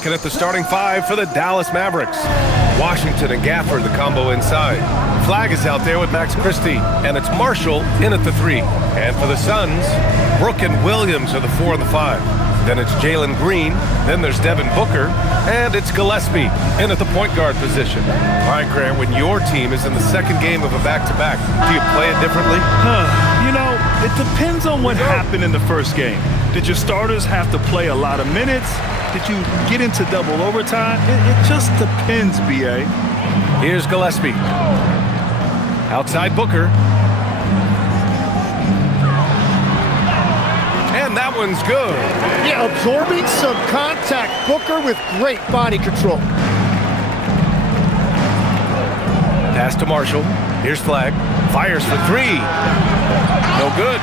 Looking at the starting five for the Dallas Mavericks. Washington and Gafford, the combo inside. Flag is out there with Max Christie, and it's Marshall in at the 3. And for the Suns, Brooke and Williams are the 4 and the 5. Then it's Jalen Green, then there's Devin Booker, and it's Gillespie in at the point guard position. All right, Grant, when your team is in the second game of a back-to-back, do you play it differently? You know, it depends on what happened in the first game. Did your starters have to play a lot of minutes? Did you get into double overtime? It just depends, B.A. Here's Gillespie. Outside Booker. And that one's good. Yeah, absorbing some contact. Booker with great body control. Pass to Marshall. Here's Flag. Fires for 3. No good.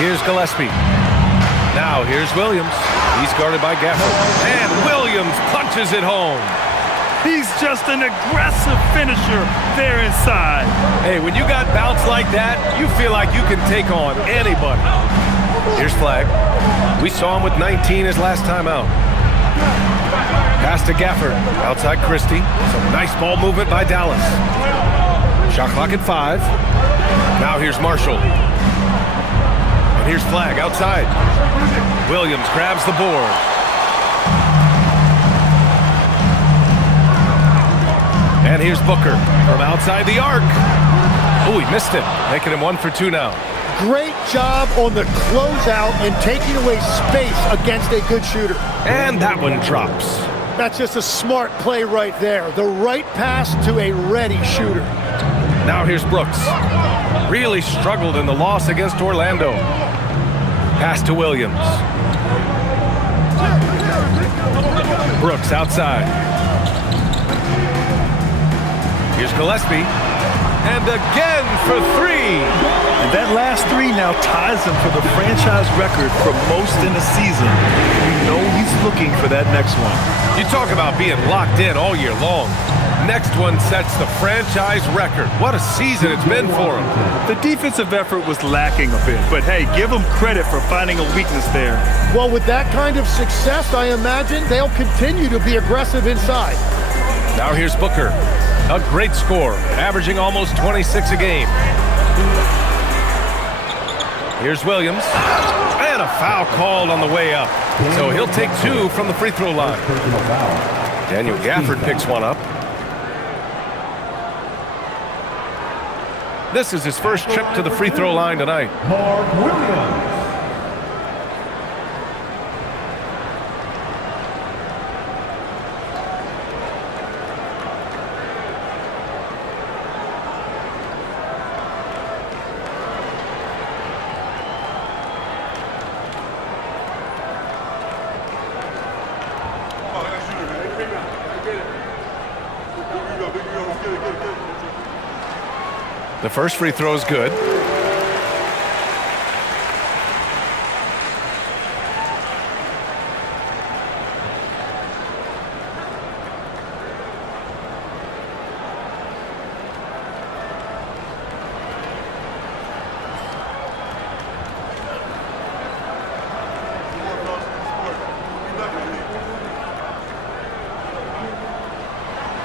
Here's Gillespie. Now here's Williams. He's guarded by Gafford. And Williams punches it home. He's just an aggressive finisher there inside. Hey, when you got bounce like that, you feel like you can take on anybody. Here's Flag. We saw him with 19 his last time out. Pass to Gafford. Outside Christie. Some nice ball movement by Dallas. Shot clock at 5. Now here's Marshall. And here's Flag outside. Williams grabs the board. And here's Booker from outside the arc. Oh, he missed it, making him 1 for 2 now. Great job on the closeout and taking away space against a good shooter. And that one drops. That's just a smart play right there. The right pass to a ready shooter. Now here's Brooks. Really struggled in the loss against Orlando. Pass to Williams. Brooks outside. Here's Gillespie. And again for 3. And that last 3 now ties him for the franchise record for most in a season. You know he's looking for that next one. You talk about being locked in all year long. Next one sets the franchise record. What a season it's been for him. The defensive effort was lacking a bit, but hey, give him credit for finding a weakness there. Well, with that kind of success, I imagine they'll continue to be aggressive inside. Now here's Booker. A great score, averaging almost 26 a game. Here's Williams. And a foul called on the way up. So he'll take 2 from the free throw line. Daniel Gafford picks one up. This is his first trip to the free throw line tonight. Mark Williams. The first free throw is good.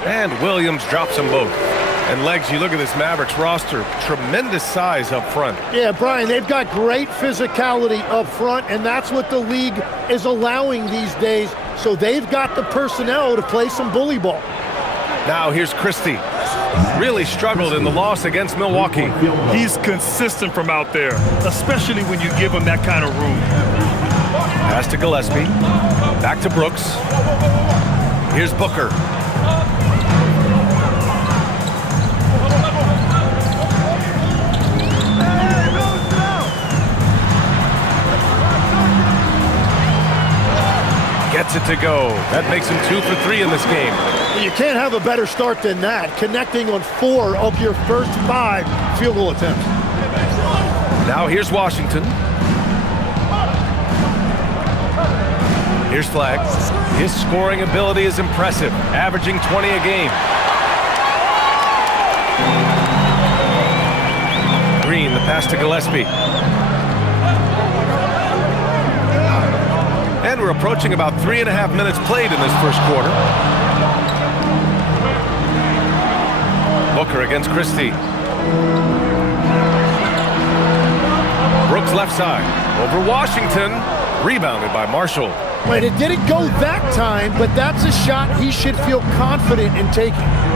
And Williams drops them both. And Legs, you look at this Mavericks roster, tremendous size up front. Yeah, Brian, they've got great physicality up front, and that's what the league is allowing these days. So they've got the personnel to play some bully ball. Now here's Christie. Really struggled in the loss against Milwaukee. He's consistent from out there, especially when you give him that kind of room. Pass to Gillespie. Back to Brooks. Here's Booker. Gets it to go. That makes him 2 for 3 in this game. You can't have a better start than that, connecting on 4 of your first 5 field goal attempts. Now here's Washington. Here's Flag. His scoring ability is impressive, averaging 20 a game. Green, the pass pass to Gillespie. And we're approaching about 3.5 minutes played in this first quarter. Booker against Christie. Brooks left side. Over Washington. Rebounded by Marshall. Right, it didn't go that time, but that's a shot he should feel confident in taking.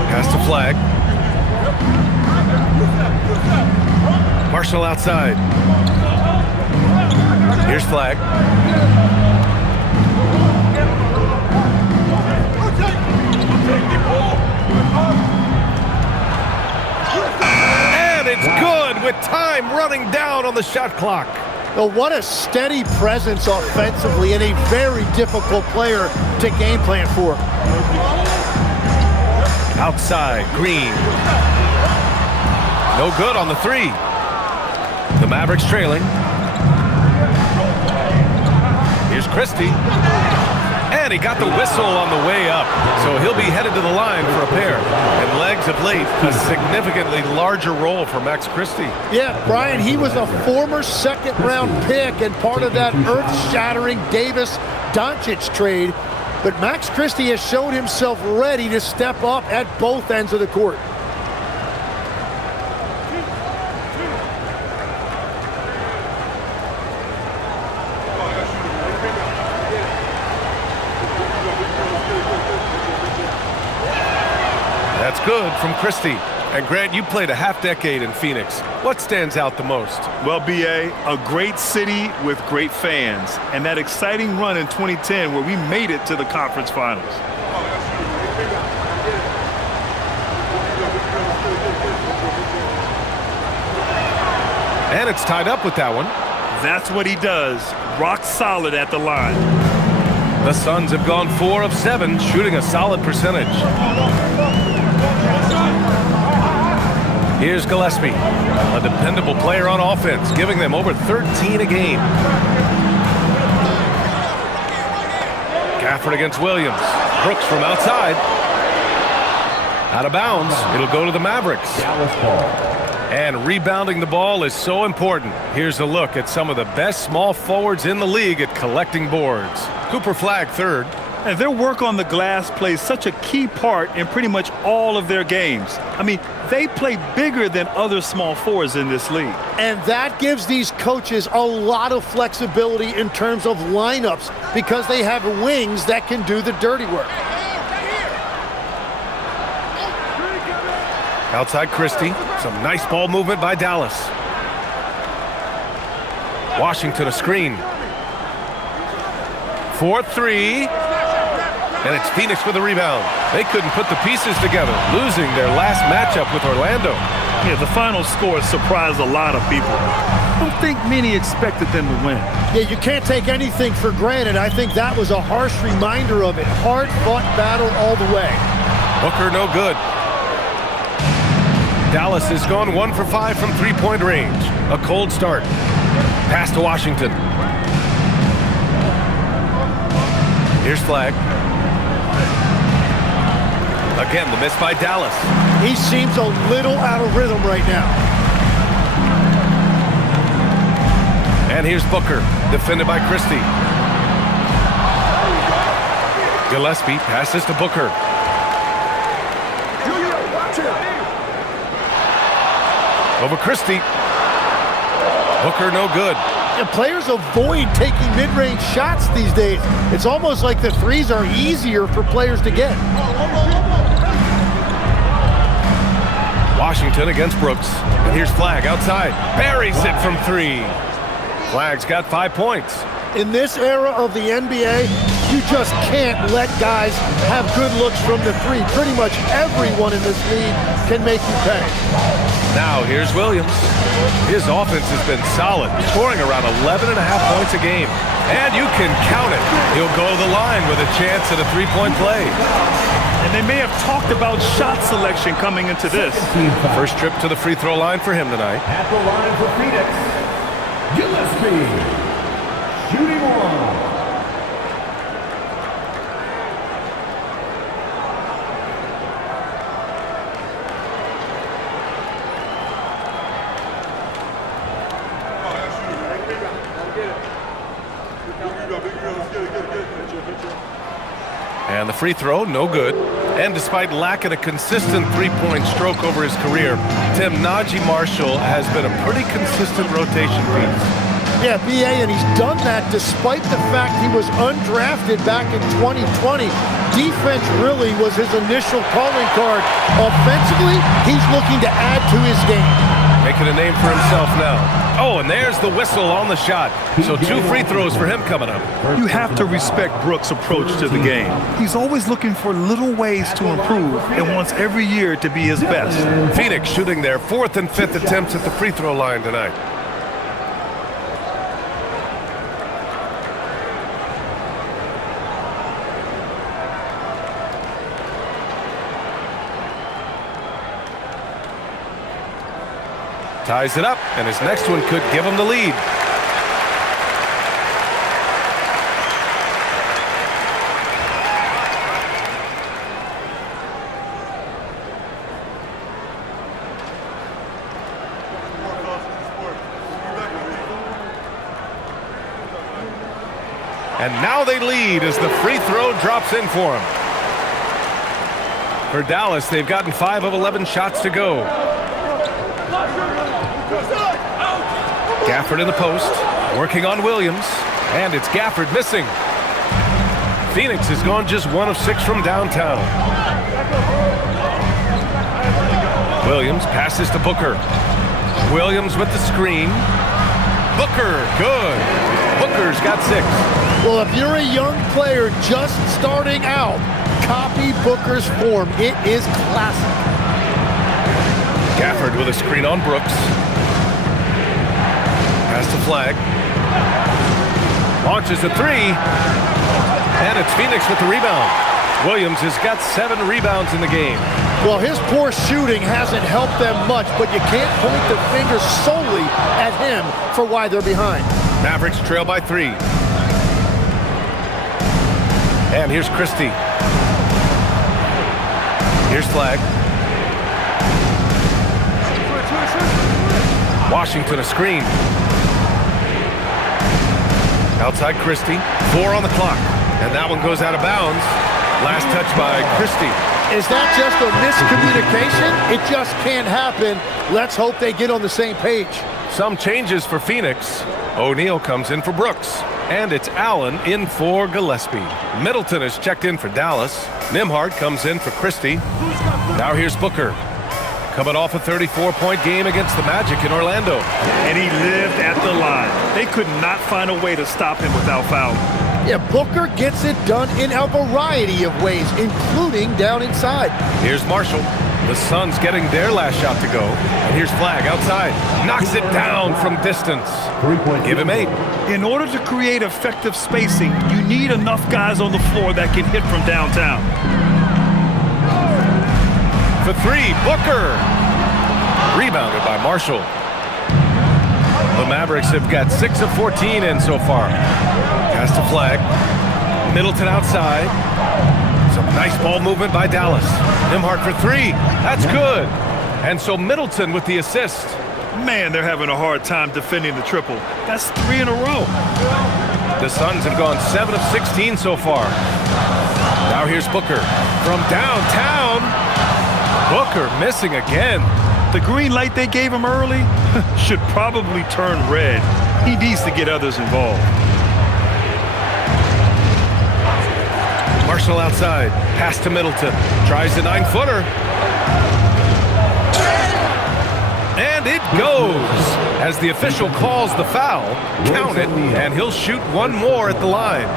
Pass to Flag. Marshall outside. Here's Flag. And it's good with time running down on the shot clock. Well, what a steady presence offensively and a very difficult player to game plan for. Outside, Green. No good on the three. The Mavericks trailing. Here's Christie. And he got the whistle on the way up. So he'll be headed to the line for a pair. And legs of late, a significantly larger role for Max Christie. Yeah, Brian, he was a former second-round pick and part of that earth-shattering Davis-Doncic trade. But Max Christie has shown himself ready to step up at both ends of the court. That's good from Christie. And Grant, you played a half-decade in Phoenix. What stands out the most? Well, B.A., a great city with great fans. And that exciting run in 2010 where we made it to the conference finals. And it's tied up with that one. That's what he does. Rock solid at the line. The Suns have gone 4 of 7, shooting a solid percentage. Here's Gillespie, a dependable player on offense, giving them over 13 a game. Gafford against Williams. Brooks from outside. Out of bounds. It'll go to the Mavericks. And rebounding the ball is so important. Here's a look at some of the best small forwards in the league at collecting boards. Cooper Flag third. And their work on the glass plays such a key part in pretty much all of their games. I mean, they play bigger than other small forwards in this league. And that gives these coaches a lot of flexibility in terms of lineups because they have wings that can do the dirty work. Outside Christie. Some nice ball movement by Dallas. Washington a screen. 4-3. And it's Phoenix with a rebound. They couldn't put the pieces together, losing their last matchup with Orlando. Yeah, the final score surprised a lot of people. I don't think many expected them to win. Yeah, you can't take anything for granted. I think that was a harsh reminder of it. Hard-fought battle all the way. Booker no good. Dallas has gone 1 for 5 from three-point range. A cold start. Pass to Washington. Here's Flag. Again, the miss by Dallas. He seems a little out of rhythm right now. And here's Booker, defended by Christie. Gillespie passes to Booker. Over Christie. Booker no good. And players avoid taking mid-range shots these days. It's almost like the threes are easier for players to get. Washington against Brooks. And here's Flag outside. Buries it from 3. Flag's got 5 points. In this era of the NBA, you just can't let guys have good looks from the 3. Pretty much everyone in this league can make you pay. Now here's Williams. His offense has been solid, scoring around 11.5 points a game. And you can count it. He'll go to the line with a chance at a three-point play. And they may have talked about shot selection coming into this. First trip to the free throw line for him tonight. At the line for Phoenix, Gillespie, shooting 1. And the free throw, no good. And despite lacking a consistent three-point stroke over his career, Tim, Najee Marshall has been a pretty consistent rotation piece. Yeah, BA, and he's done that despite the fact he was undrafted back in 2020. Defense really was his initial calling card. Offensively, he's looking to add to his game. Making a name for himself now. Oh, and there's the whistle on the shot. So 2 free throws for him coming up. You have to respect Brooks' approach to the game. He's always looking for little ways to improve and wants every year to be his best. Phoenix shooting their 4th and 5th attempts at the free throw line tonight. Ties it up, and his next one could give him the lead. And now they lead as the free throw drops in for him. For Dallas, they've gotten 5 of 11 shots to go. Gafford in the post, working on Williams, and it's Gafford missing. Phoenix has gone just 1 of 6 from downtown. Williams passes to Booker. Williams with the screen. Booker, good. Booker's got 6. Well, if you're a young player just starting out, copy Booker's form. It is classic. Gafford with a screen on Brooks. Pass to Flag. Launches a 3. And it's Phoenix with the rebound. Williams has got 7 rebounds in the game. Well, his poor shooting hasn't helped them much, but you can't point the finger solely at him for why they're behind. Mavericks trail by 3. And here's Christie. Here's Flag. Washington a screen. Outside Christie. 4 on the clock. And that one goes out of bounds. Last touch by Christie. Is that just a miscommunication? It just can't happen. Let's hope they get on the same page. Some changes for Phoenix. O'Neal comes in for Brooks. And it's Allen in for Gillespie. Middleton is checked in for Dallas. Nembhard comes in for Christie. Now here's Booker. Coming off a 34-point game against the Magic in Orlando. And he lived at the line. They could not find a way to stop him without fouling. Yeah, Booker gets it done in a variety of ways, including down inside. Here's Marshall. The Suns getting their last shot to go. And here's Flag outside. Knocks it down from distance. Give him 8. In order to create effective spacing, you need enough guys on the floor that can hit from downtown. For 3, Booker. Rebounded by Marshall. The Mavericks have got 6 of 14 in so far. Pass to Flag. Middleton outside. Some nice ball movement by Dallas. Nembhard for 3. That's good. And so Middleton with the assist. Man, they're having a hard time defending the triple. That's 3 in a row. The Suns have gone 7 of 16 so far. Now here's Booker. From downtown. Booker missing again. The green light they gave him early should probably turn red. He needs to get others involved. Marshall outside. Pass to Middleton. Tries the 9-footer. And it goes. As the official calls the foul, count it, and he'll shoot 1 more at the line.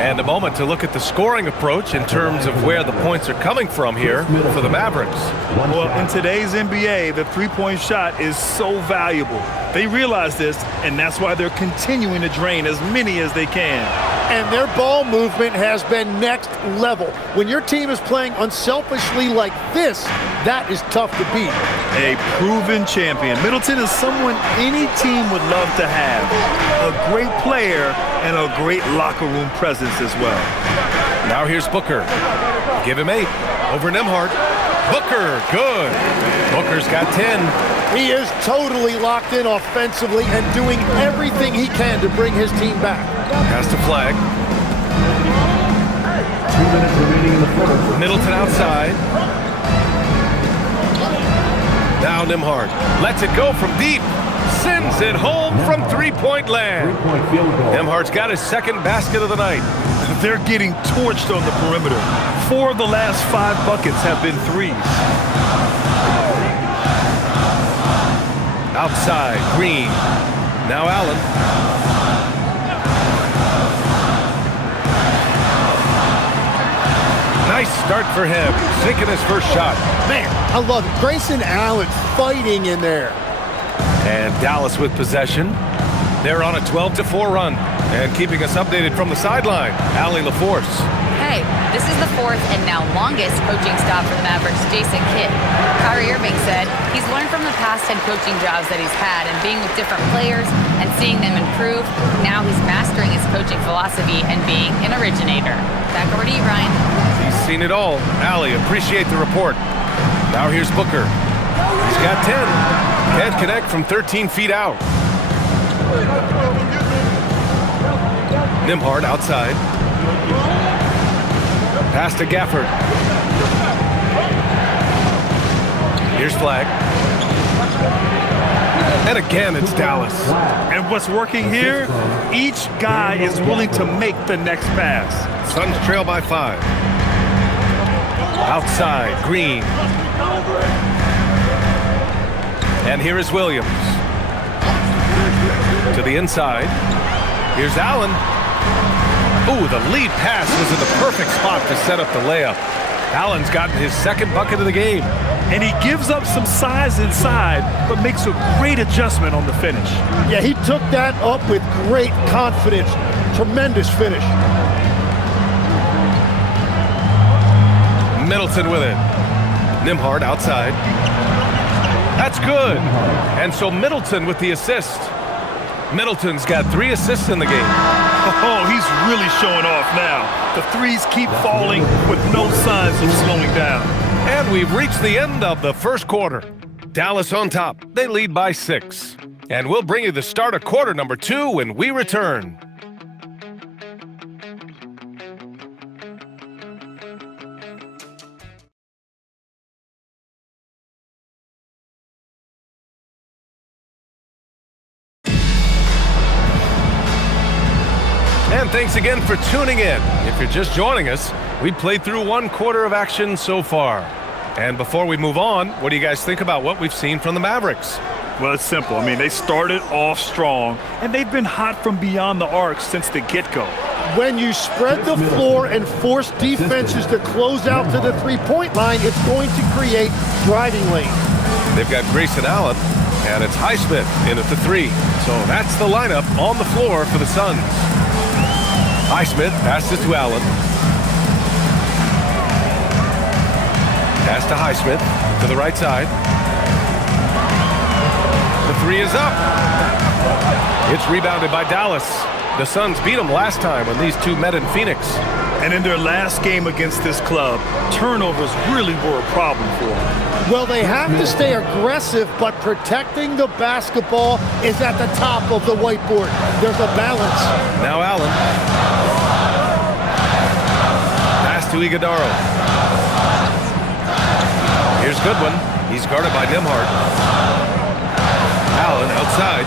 And a moment to look at the scoring approach in terms of where the points are coming from here for the Mavericks. Well, in today's NBA, the three-point shot is so valuable. They realize this, and that's why they're continuing to drain as many as they can. And their ball movement has been next level. When your team is playing unselfishly like this, that is tough to beat. A proven champion. Middleton is someone any team would love to have. A great player and a great locker room presence as well. Now here's Booker. Give him 8. Over Nembhard. Booker, good. Booker's got 10. He is totally locked in offensively and doing everything he can to bring his team back. Pass to Flag. 2 minutes remaining in the first. Middleton outside. Now Nembhard lets it go from deep. Sends it home from three-point land. Three-point field goal. Nembhard's got his second basket of the night. They're getting torched on the perimeter. 4 of the last 5 buckets have been threes. Outside, Green. Now Allen. Nice start for him. Sinking his first shot. Man, I love it. Grayson Allen fighting in there. And Dallas with possession. They're on a 12-4 run. And keeping us updated from the sideline, Allie LaForce. Hey, this is the 4th and now longest coaching stop for the Mavericks, Jason Kidd. Kyrie Irving said he's learned from the past 10 coaching jobs that he's had and being with different players and seeing them improve. Now he's mastering his coaching philosophy and being an originator. Back over to you, Ryan. He's seen it all. Allie, appreciate the report. Now here's Booker. He's got 10. Can't connect from 13 feet out. Nembhard outside. Pass to Gafford. Here's Flag. And again, it's Dallas. And what's working here? Each guy is willing to make the next pass. Suns trail by 5. Outside, Green. And here is Williams. To the inside. Here's Allen. Ooh, the lead pass was in the perfect spot to set up the layup. Allen's gotten his second bucket of the game. And he gives up some size inside, but makes a great adjustment on the finish. Yeah, he took that up with great confidence. Tremendous finish. Middleton with it. Nembhard outside. That's good. And so Middleton with the assist. Middleton's got 3 assists in the game. Oh, he's really showing off now. The threes keep falling with no signs of slowing down. And we've reached the end of the first quarter. Dallas on top. They lead by 6. And we'll bring you the start of quarter number 2 when we return. And thanks again for tuning in. If you're just joining us, we played through 1 quarter of action so far. And before we move on, what do you guys think about what we've seen from the Mavericks? Well, it's simple. I mean, they started off strong, and they've been hot from beyond the arc since the get-go. When you spread the floor and force defenses to close out to the three-point line, it's going to create driving lanes. They've got Grayson Allen, and it's Highsmith in at the 3. So that's the lineup on the floor for the Suns. Highsmith passes to Allen. Pass to Highsmith to the right side. The 3 is up. It's rebounded by Dallas. The Suns beat them last time when these two met in Phoenix. And in their last game against this club, turnovers really were a problem for them. Well, they have to stay aggressive, but protecting the basketball is at the top of the whiteboard. There's a balance. Now Allen. Pass to Iguodala. Here's Goodwin. He's guarded by Nembhard. Allen outside.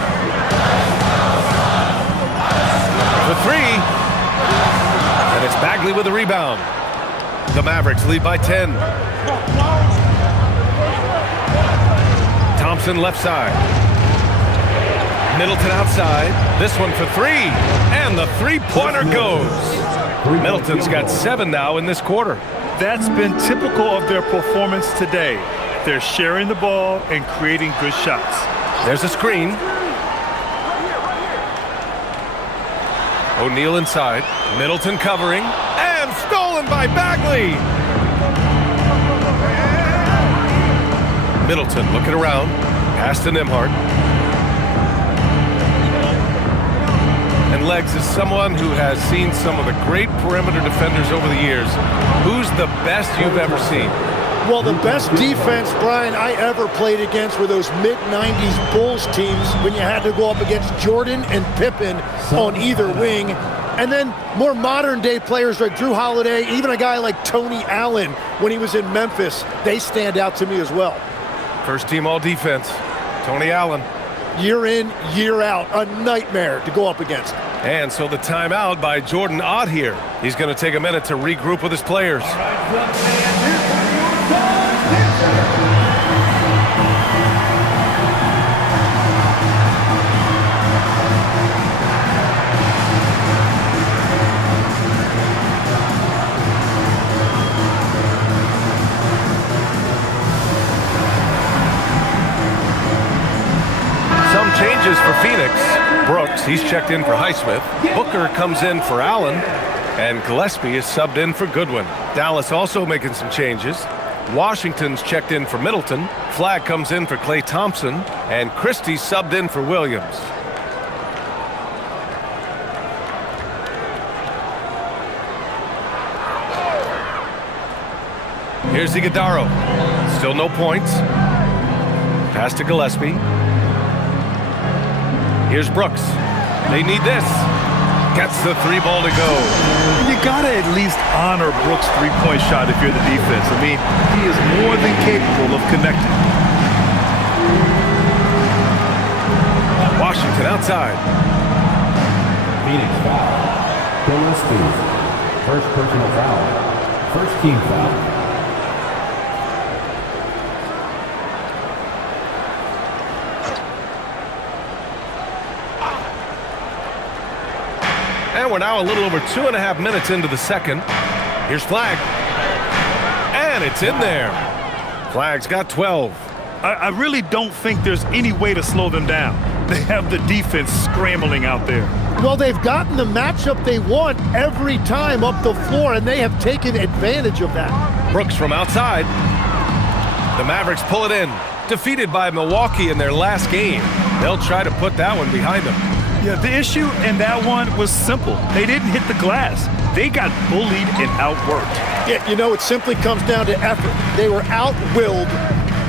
The 3. And it's Bagley with the rebound. The Mavericks lead by 10. Thompson left side. Middleton outside. This one for 3. And the three-pointer goes. Middleton's got 7 now in this quarter. That's been typical of their performance today. They're sharing the ball and creating good shots. There's a screen. O'Neal inside. Middleton covering. And stolen by Bagley. Middleton looking around. Pass to Nembhard. And Legs is someone who has seen some of the great perimeter defenders over the years. Who's the best you've ever seen? Well, the best defense, Brian, I ever played against were those mid-90s Bulls teams when you had to go up against Jordan and Pippen on either wing. And then more modern-day players like Drew Holiday, even a guy like Tony Allen when he was in Memphis, they stand out to me as well. First team all-defense, Tony Allen. Year in, year out, a nightmare to go up against. And so the timeout by Jordan Ott here. He's going to take a minute to regroup with his players. Some changes for Phoenix. Brooks, he's checked in for Highsmith. Booker comes in for Allen. And Gillespie is subbed in for Goodwin. Dallas also making some changes. Washington's checked in for Middleton. Flagg comes in for Klay Thompson. And Christie's subbed in for Williams. Here's Iguodala. Still no points. Pass to Gillespie. Here's Brooks. They need this. Gets the three ball to go. You gotta at least honor Brooks' three-point shot if you're the defense. I mean, he is more than capable of connecting. Washington outside. Phoenix foul. Gillespie. First personal foul. First team foul. And we're now a little over 2.5 minutes into the second. Here's Flagg. And it's in there. Flagg's got 12. I really don't think there's any way to slow them down. They have the defense scrambling out there. Well, they've gotten the matchup they want every time up the floor, and they have taken advantage of that. Brooks from outside. The Mavericks pull it in. Defeated by Milwaukee in their last game. They'll try to put that one behind them. Yeah, the issue in that one was simple. They didn't hit the glass. They got bullied and outworked. Yeah, you know, it simply comes down to effort. They were outwilled,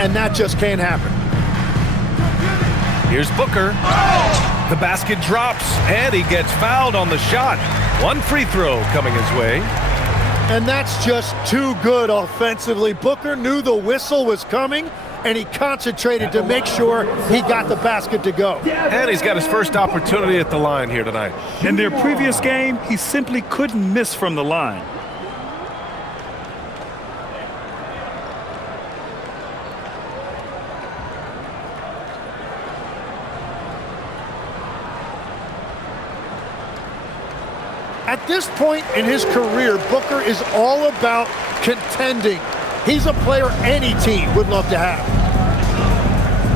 and that just can't happen. Here's Booker. The basket drops, and he gets fouled on the shot. One free throw coming his way. And that's just too good offensively. Booker knew the whistle was coming, and he concentrated to make sure he got the basket to go. And he's got his first opportunity at the line here tonight. In their previous game, he simply couldn't miss from the line. At this point in his career, Booker is all about contending. He's a player any team would love to have.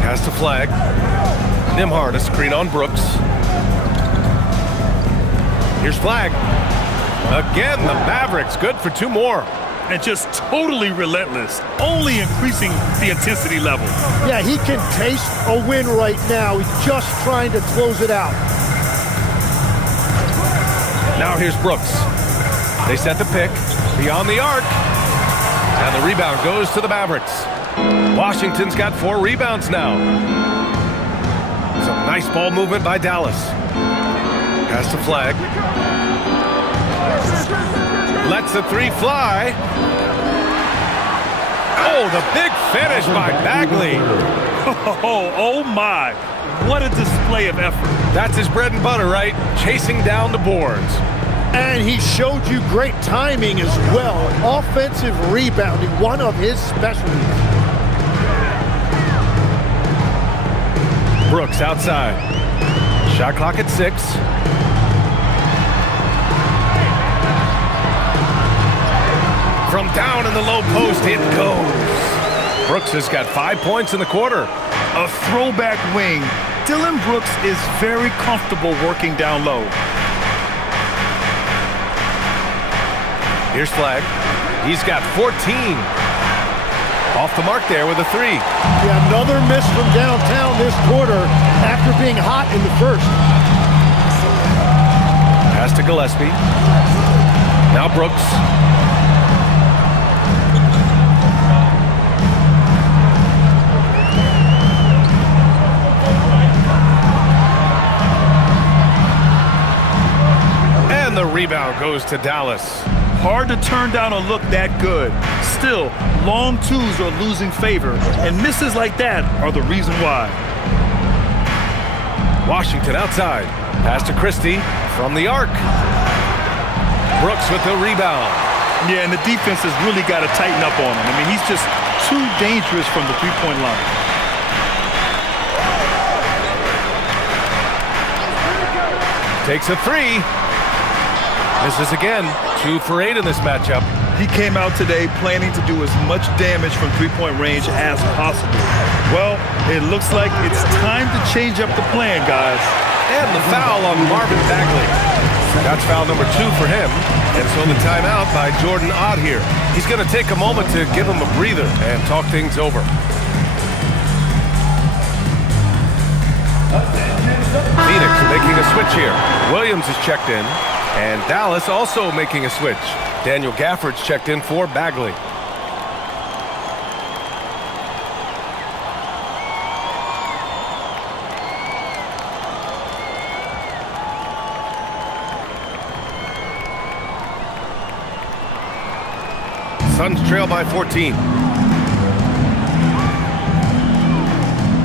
Pass to Flagg. Nembhard, a screen on Brooks. Here's Flagg. Again, the Mavericks good for two more. And just totally relentless, only increasing the intensity level. Yeah, he can taste a win right now. He's just trying to close it out. Now here's Brooks. They set the pick. Beyond the arc. And the rebound goes to the Mavericks. Washington's got 4 rebounds now. Some nice ball movement by Dallas. Pass to Flagg. Lets the three fly. Oh, the big finish by Bagley. Oh my. What a display of effort. That's his bread and butter, right? Chasing down the boards. And he showed you great timing as well. Offensive rebounding, one of his specialties. Brooks outside. Shot clock at 6. From down in the low post, it goes. Brooks has got 5 points in the quarter. A throwback wing. Dillon Brooks is very comfortable working down low. Here's Flagg. He's got 14. Off the mark there with a 3. Yeah, another miss from downtown this quarter after being hot in the first. Pass to Gillespie. Now Brooks. And the rebound goes to Dallas. Hard to turn down a look that good. Still, long twos are losing favor, and misses like that are the reason why. Washington outside. Pass to Christie from the arc. Brooks with the rebound. Yeah, and the defense has really got to tighten up on him. I mean, he's just too dangerous from the three-point line. Takes a three. Misses again. 2 for 8 in this matchup. He came out today planning to do as much damage from three-point range as possible. Well, it looks like it's time to change up the plan, guys. And the foul on Marvin Bagley. That's foul number 2 for him. And so the timeout by Jordan Ott here. He's going to take a moment to give him a breather and talk things over. Phoenix making a switch here. Williams is checked in. And Dallas also making a switch. Daniel Gafford's checked in for Bagley. Suns trail by 14.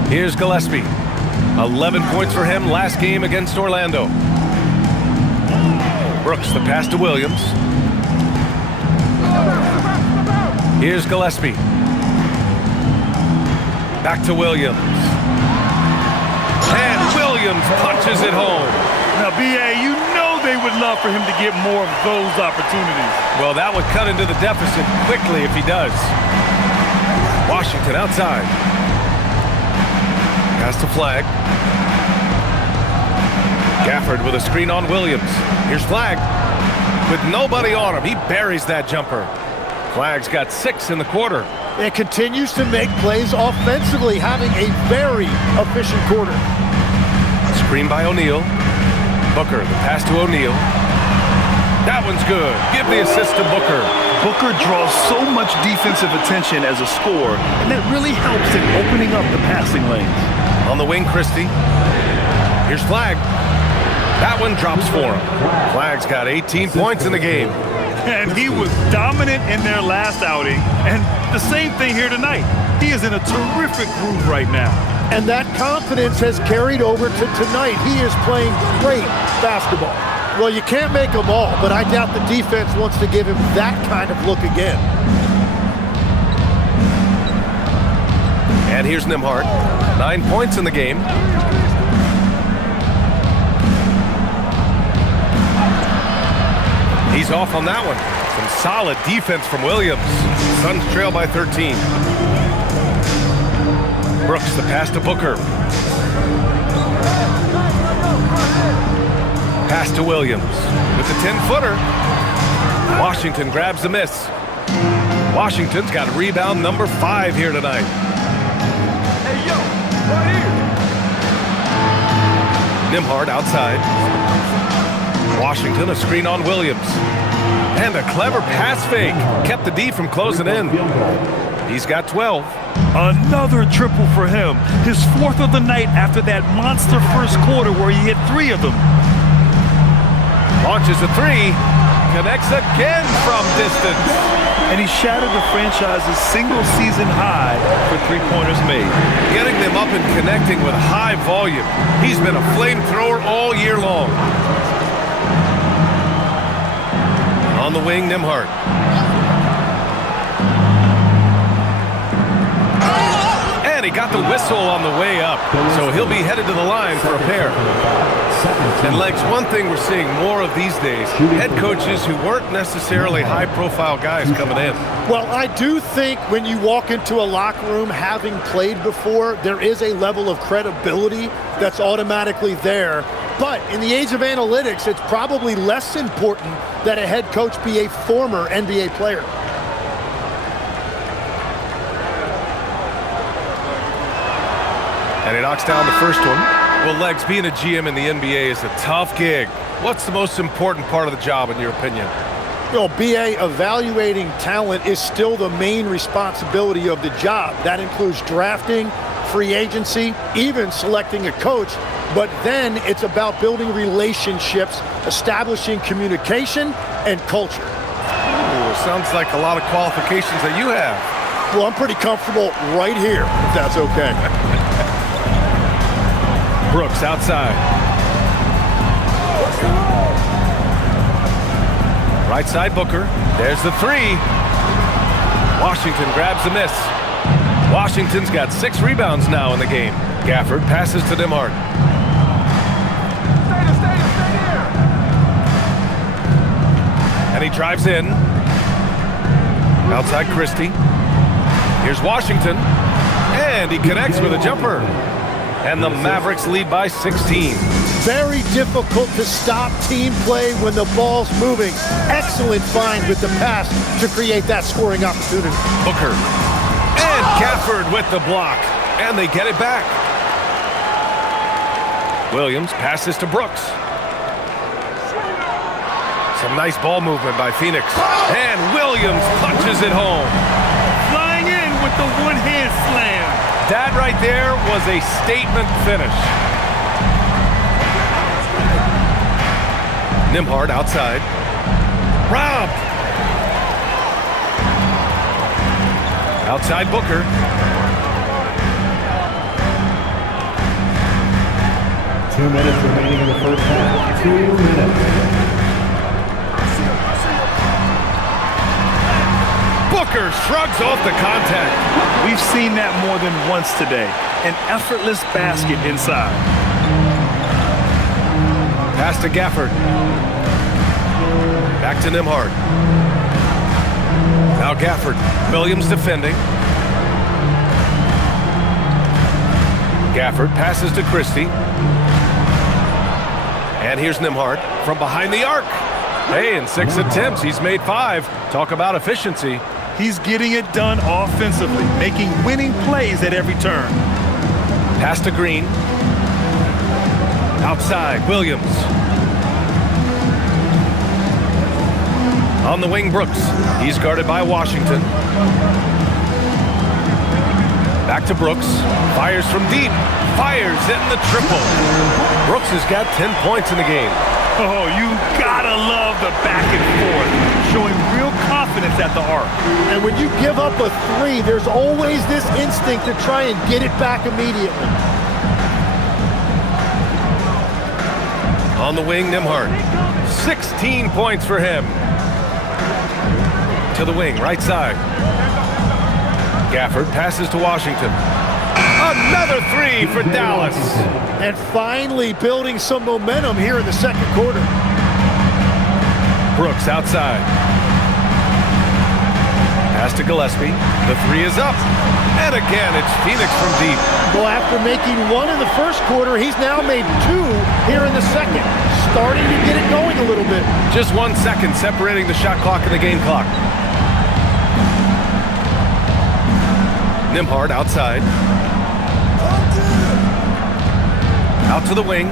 Here's Gillespie. 11 points for him last game against Orlando. Brooks the pass to Williams. Here's Gillespie. Back to Williams. And Williams punches it home. Now, B.A., you know they would love for him to get more of those opportunities. Well, that would cut into the deficit quickly if he does. Washington outside. Pass to Flag. Gafford with a screen on Williams. Here's Flag. With nobody on him, he buries that jumper. Flag's got 6 in the quarter. And continues to make plays offensively, having a very efficient quarter. Screen by O'Neal. Booker, the pass to O'Neal. That one's good. Give the assist to Booker. Booker draws so much defensive attention as a scorer, and that really helps in opening up the passing lanes. On the wing, Christie. Here's Flag. That one drops for him. Flag's got 18 points in the game. And he was dominant in their last outing, and the same thing here tonight. He is in a terrific groove right now. And that confidence has carried over to tonight. He is playing great basketball. Well, you can't make them all, but I doubt the defense wants to give him that kind of look again. And here's Nembhard. 9 points in the game. He's off on that one. Some solid defense from Williams. Suns trail by 13. Brooks, the pass to Booker. Pass to Williams. With the 10-footer. Washington grabs the miss. Washington's got rebound number 5 here tonight. Hey, yo, right here. Nembhard outside. Washington, a screen on Williams. And a clever pass fake. Kept the D from closing in. He's got 12. Another triple for him. His 4th of the night after that monster first quarter where he hit 3 of them. Launches a 3. Connects again from distance. And he shattered the franchise's single-season high for three-pointers made. Getting them up and connecting with high volume. He's been a flamethrower all year long. On the wing, Nembhard. And he got the whistle on the way up. So he'll be headed to the line for a pair. And Legs, one thing we're seeing more of these days, head coaches who weren't necessarily high-profile guys coming in. Well, I do think when you walk into a locker room having played before, there is a level of credibility that's automatically there. But in the age of analytics, it's probably less important that a head coach be a former NBA player. And he knocks down the first one. Well, Legs, being a GM in the NBA is a tough gig. What's the most important part of the job, in your opinion? Well, BA, evaluating talent is still the main responsibility of the job. That includes drafting, free agency, even selecting a coach. But then it's about building relationships, establishing communication and culture. Ooh, sounds like a lot of qualifications that you have. Well, I'm pretty comfortable right here, if that's okay. Brooks outside. Right side Booker. There's the three. Washington grabs the miss. Washington's got 6 rebounds now in the game. Gafford passes to Nembhard. And he drives in. Outside Christie. Here's Washington. And he connects with a jumper. And the Mavericks lead by 16. Very difficult to stop team play when the ball's moving. Excellent find with the pass to create that scoring opportunity. Booker. And Gafford with the block. And they get it back. Williams passes to Brooks. Some nice ball movement by Phoenix. And Williams punches it home. Flying in with the one-hand slam. That right there was a statement finish. Nembhard outside. Rob. Outside Booker. Two minutes remaining in the first half. 2 minutes. Booker shrugs off the contact. We've seen that more than once today. An effortless basket inside. Pass to Gafford. Back to Nembhard. Now Gafford. Williams defending. Gafford passes to Christie. And here's Nembhard from behind the arc. Hey, in 6 attempts, he's made 5. Talk about efficiency. He's getting it done offensively, making winning plays at every turn. Pass to Green. Outside, Williams. On the wing, Brooks. He's guarded by Washington. Back to Brooks. Fires from deep. Fires in the triple. Brooks has got 10 points in the game. Oh, you gotta love the back and forth, showing real confidence at the arc. And when you give up a 3, there's always this instinct to try and get it back immediately. On the wing, Nembhard. 16 points for him. To the wing, right side. Gafford passes to Washington. Another 3 for Dallas. And finally building some momentum here in the second quarter. Brooks outside. Pass to Gillespie. The 3 is up. And again, it's Phoenix from deep. Well, after making 1 in the first quarter, he's now made 2 here in the second. Starting to get it going a little bit. Just 1 second separating the shot clock and the game clock. Nembhard outside. Out to the wing.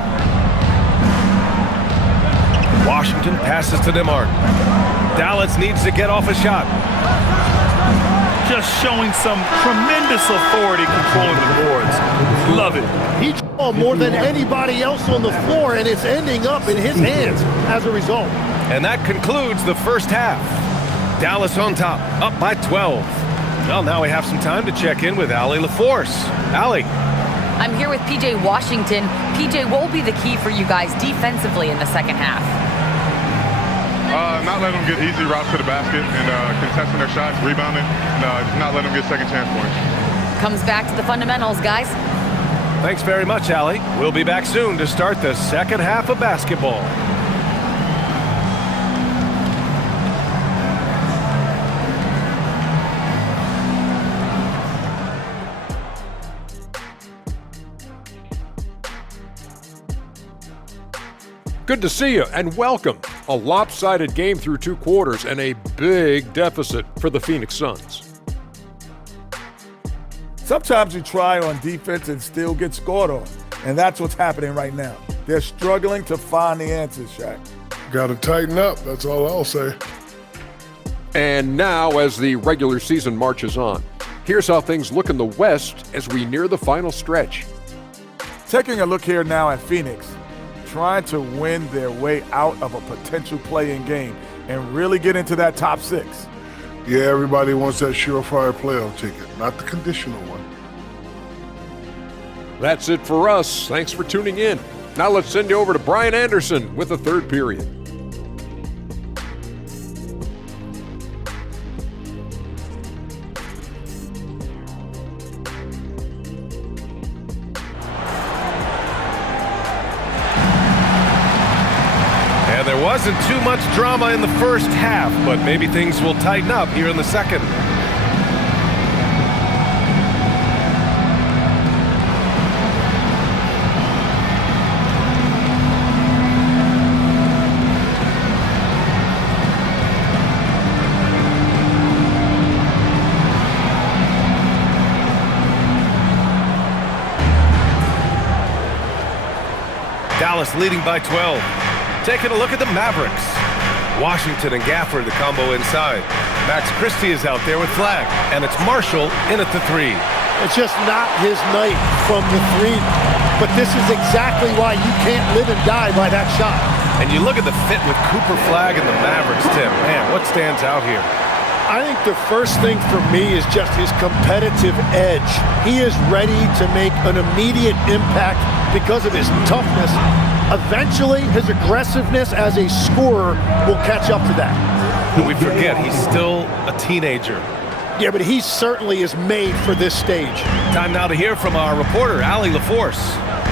Washington passes to Nembhard. Dallas needs to get off a shot. Just showing some tremendous authority controlling the boards. Love it. He draw more than anybody else on the floor, and it's ending up in his hands as a result. And that concludes the first half. Dallas on top, up by 12. Well, now we have some time to check in with Allie LaForce. Allie. I'm here with PJ Washington. PJ, what will be the key for you guys defensively in the second half? Not letting them get easy routes to the basket and contesting their shots, rebounding, and not letting them get second chance points. Comes back to the fundamentals, guys. Thanks very much, Allie. We'll be back soon to start the second half of basketball. Good to see you and welcome. A lopsided game through 2 quarters and a big deficit for the Phoenix Suns. Sometimes you try on defense and still get scored on, and that's what's happening right now. They're struggling to find the answers, Shaq. Got to tighten up, that's all I'll say. And now, as the regular season marches on, here's how things look in the West as we near the final stretch. Taking a look here now at Phoenix, trying to win their way out of a potential play-in game and really get into that top 6. Yeah, everybody wants that surefire playoff ticket, not the conditional one. That's it for us. Thanks for tuning in. Now let's send you over to Brian Anderson with the third period. And there wasn't too much drama in the first half, but maybe things will tighten up here in the second. Dallas leading by 12. Taking a look at the Mavericks. Washington and Gafford, the combo inside. Max Christie is out there with Flag, and it's Marshall in at the 3. It's just not his night from the 3, but this is exactly why you can't live and die by that shot. And you look at the fit with Cooper, Flag, and the Mavericks, Tim. Man, what stands out here? I think the first thing for me is just his competitive edge. He is ready to make an immediate impact because of his toughness. Eventually, his aggressiveness as a scorer will catch up to that. And we forget, he's still a teenager. Yeah, but he certainly is made for this stage. Time now to hear from our reporter, Allie LaForce.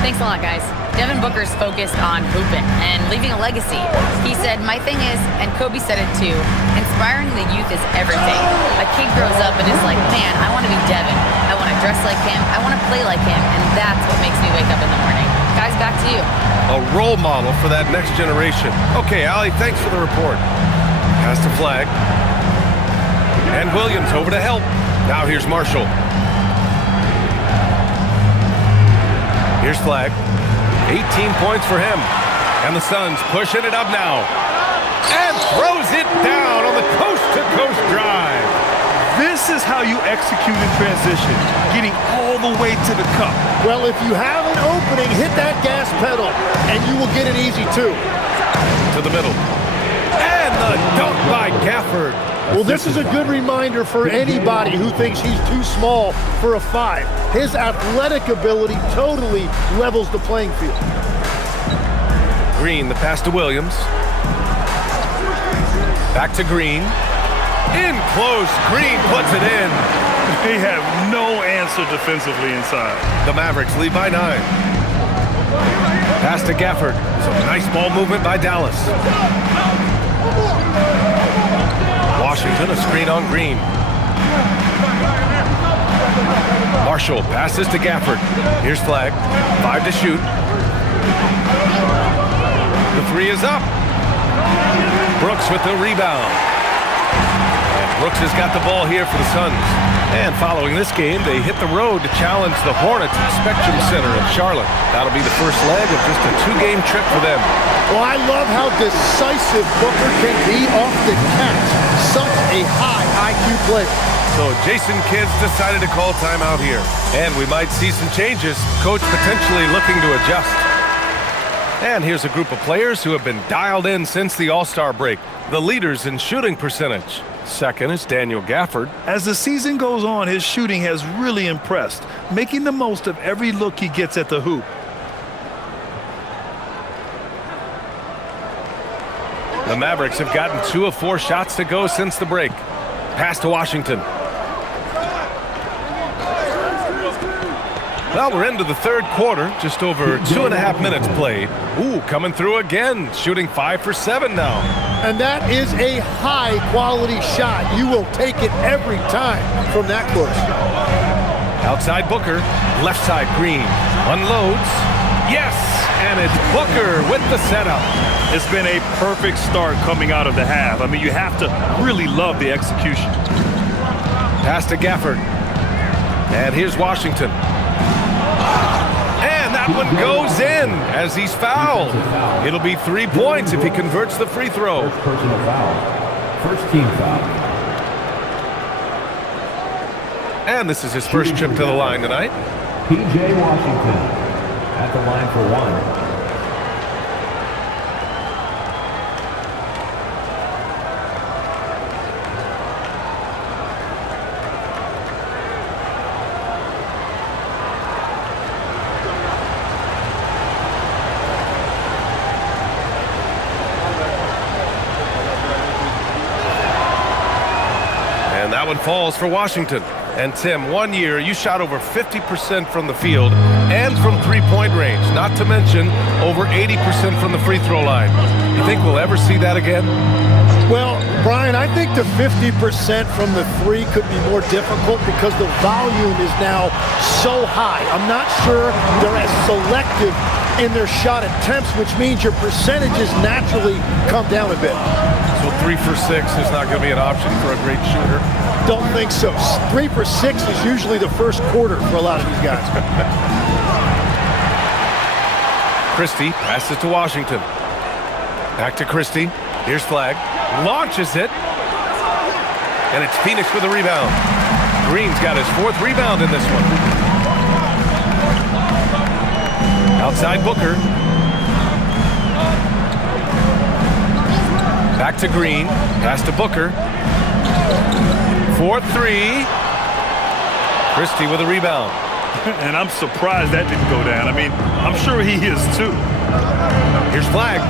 Thanks a lot, guys. Devin Booker's focused on hooping and leaving a legacy. He said, my thing is, and Kobe said it too, inspiring the youth is everything. A kid grows up and is like, man, I want to be Devin. I want to dress like him. I want to play like him. And that's what makes me wake up in the morning. Guys, back to you. A role model for that next generation. Okay, Allie, thanks for the report. Pass to Flag. And Williams over to help. Now here's Marshall. Here's Flag. 18 points for him. And the Suns pushing it up now. And throws it down on the coast-to-coast drive. This is how you execute in transition, getting all the way to the cup. Well, if you have an opening, hit that gas pedal, and you will get it easy too. To the middle. And the dunk by Gafford. Well, this is a good reminder for anybody who thinks he's too small for a 5. His athletic ability totally levels the playing field. Green, the pass to Williams. Back to Green. In close, Green puts it in. They have no answer defensively inside. The Mavericks lead by 9. Pass to Gafford. Some nice ball movement by Dallas. Washington, a screen on Green. Marshall passes to Gafford. Here's Flag. 5 to shoot. The 3 is up. Brooks with the rebound. And Brooks has got the ball here for the Suns. And following this game, they hit the road to challenge the Hornets at Spectrum Center in Charlotte. That'll be the first leg of just a 2-game trip for them. Well, I love how decisive Booker can be off the catch. Such a high IQ player. So Jason Kidd's decided to call timeout here. And we might see some changes. Coach potentially looking to adjust. And here's a group of players who have been dialed in since the All-Star break. The leaders in shooting percentage. Second is Daniel Gafford. As the season goes on, his shooting has really impressed, making the most of every look he gets at the hoop. The Mavericks have gotten 2 of 4 shots to go since the break. Pass to Washington. Well, we're into the third quarter, just over 2.5 minutes played. Ooh, coming through again, shooting 5 for 7 now. And that is a high-quality shot. You will take it every time from that close. Outside Booker, left side Green. Unloads. Yes, and it's Booker with the setup. It's been a perfect start coming out of the half. I mean, you have to really love the execution. Pass to Gafford. And here's Washington. And that one goes in as he's fouled. It'll be 3 points if he converts the free throw. First personal foul. First team foul. And this is his first trip to the line tonight. P.J. Washington. at the line for one. That one falls for Washington. And Tim, 1 year, you shot over 50% from the field and from three-point range, not to mention over 80% from the free throw line. You think we'll ever see that again? Well, Brian, I think the 50% from the three could be more difficult because the volume is now so high. I'm not sure they're as selective in their shot attempts, which means your percentages naturally come down a bit. So 3 for 6 is not going to be an option for a great shooter? Don't think so. 3 for 6 is usually the first quarter for a lot of these guys. Christie passes to Washington. Back to Christie. Here's Flagg. Launches it. And it's Phoenix with a rebound. Green's got his 4th rebound in this one. Outside Booker. Back to Green. Pass to Booker. 4-3. Christie with a rebound. And I'm surprised that didn't go down. I mean, I'm sure he is too. Here's Flagg.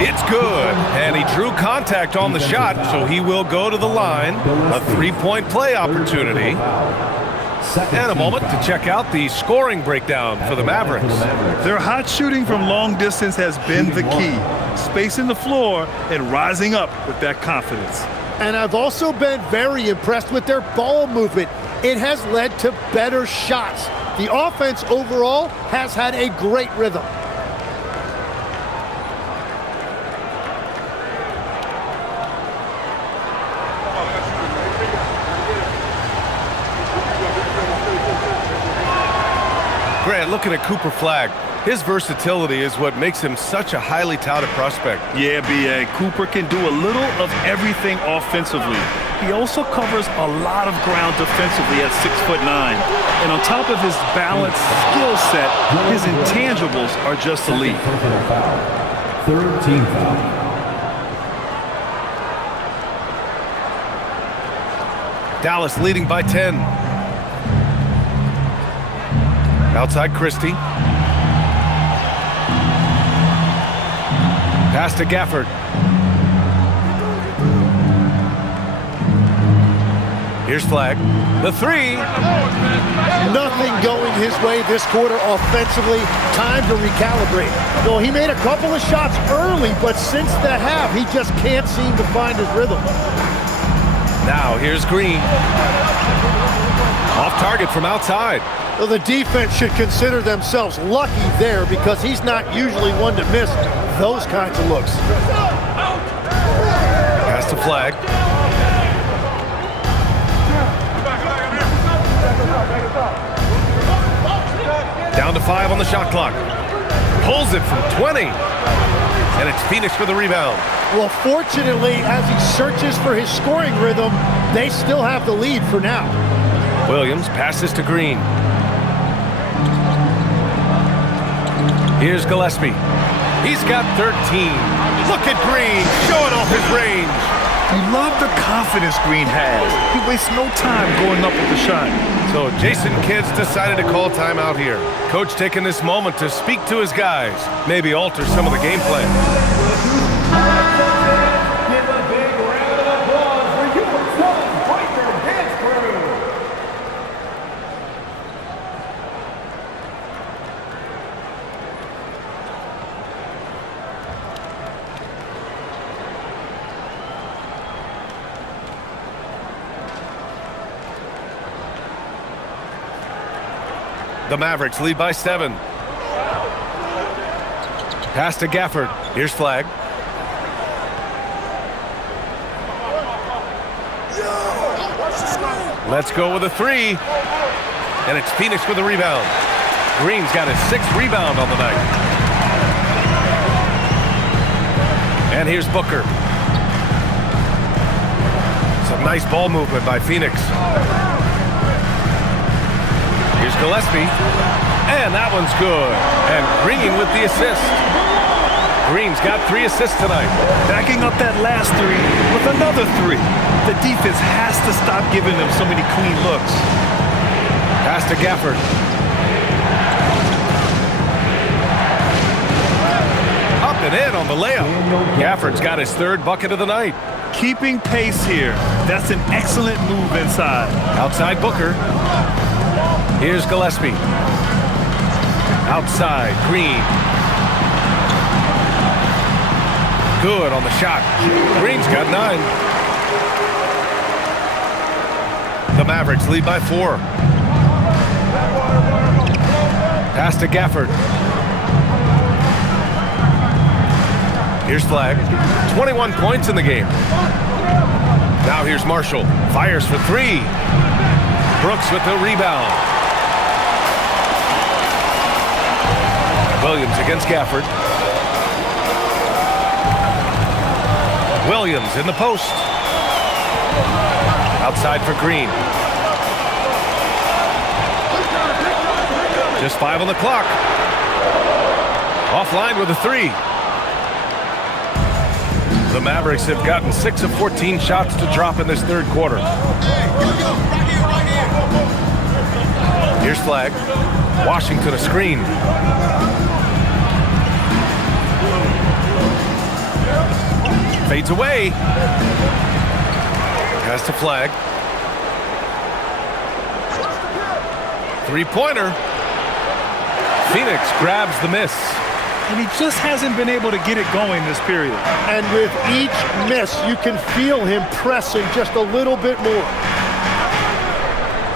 It's good. And he drew contact on the shot, so he will go to the line. A 3-point play opportunity. And a moment to check out the scoring breakdown for the Mavericks. Their hot shooting from long distance has been the key. Spacing the floor and rising up with that confidence. And I've also been very impressed with their ball movement. It has led to better shots. The offense overall has had a great rhythm. Grant, looking at Cooper Flagg, his versatility is what makes him such a highly touted prospect. Yeah, B.A. Cooper can do a little of everything offensively. He also covers a lot of ground defensively at 6'9". And on top of his balanced skill set, his intangibles are just elite. Third team foul. Dallas leading by 10. Outside Christie. Pass to Gafford. Here's Flagg. The 3. Nothing going his way this quarter offensively. Time to recalibrate. Well, he made a couple of shots early, but since the half, he just can't seem to find his rhythm. Now here's Green. Off target from outside. Well, the defense should consider themselves lucky there because he's not usually one to miss those kinds of looks. Pass to Flagg. Down to 5 on the shot clock. Pulls it from 20. And it's Phoenix for the rebound. Well, fortunately, as he searches for his scoring rhythm, they still have the lead for now. Williams passes to Green. Here's Gillespie. He's got 13. Look at Green showing off his range. I love the confidence Green has. He wastes no time going up with the shot. So Jason Kidd's decided to call timeout here. Coach taking this moment to speak to his guys. Maybe alter some of the game plan. Give a big round of applause for your son's Biker Dance Crew. The Mavericks lead by 7. Pass to Gafford. Here's Flagg. Let's go with a 3. And it's Phoenix with a rebound. Green's got his 6th rebound on the night. And here's Booker. Some nice ball movement by Phoenix. Here's Gillespie. And that one's good. And Green with the assist. Green's got 3 assists tonight. Backing up that last 3 with another 3. The defense has to stop giving them so many clean looks. Pass to Gafford. Up and in on the layup. Gafford's got his 3rd bucket of the night. Keeping pace here. That's an excellent move inside. Outside Booker. Here's Gillespie. Outside Green. Good on the shot. Green's got 9. The Mavericks lead by 4. Pass to Gafford. Here's Flagg. 21 points in the game. Now here's Marshall. Fires for 3. Brooks with the rebound. Williams against Gafford. Williams in the post. Outside for Green. Just 5 on the clock. Offline with a 3. The Mavericks have gotten 6 of 14 shots to drop in this 3rd quarter. Here's Flagg. Washington a screen. Fades away. Pass to Flagg. 3-pointer. Phoenix grabs the miss. And he just hasn't been able to get it going this period. And with each miss, you can feel him pressing just a little bit more.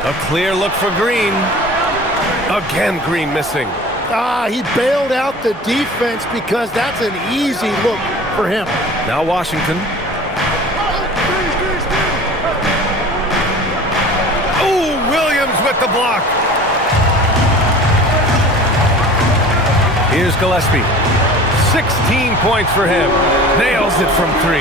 A clear look for Green. Again, Green missing. He bailed out the defense because that's an easy look for him. Now Washington. Oh, Williams with the block. Here's Gillespie. 16 points for him. Nails it from 3.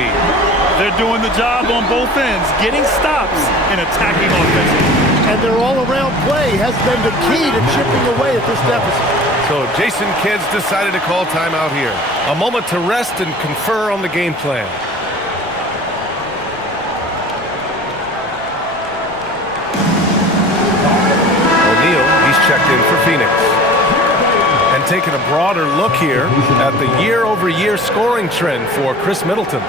They're doing the job on both ends, getting stops and attacking offensively. And their all-around play has been the key to chipping away at this deficit. So Jason Kidd's decided to call timeout here. A moment to rest and confer on the game plan. O'Neal, he's checked in for Phoenix. And taking a broader look here at the year-over-year scoring trend for Chris Middleton.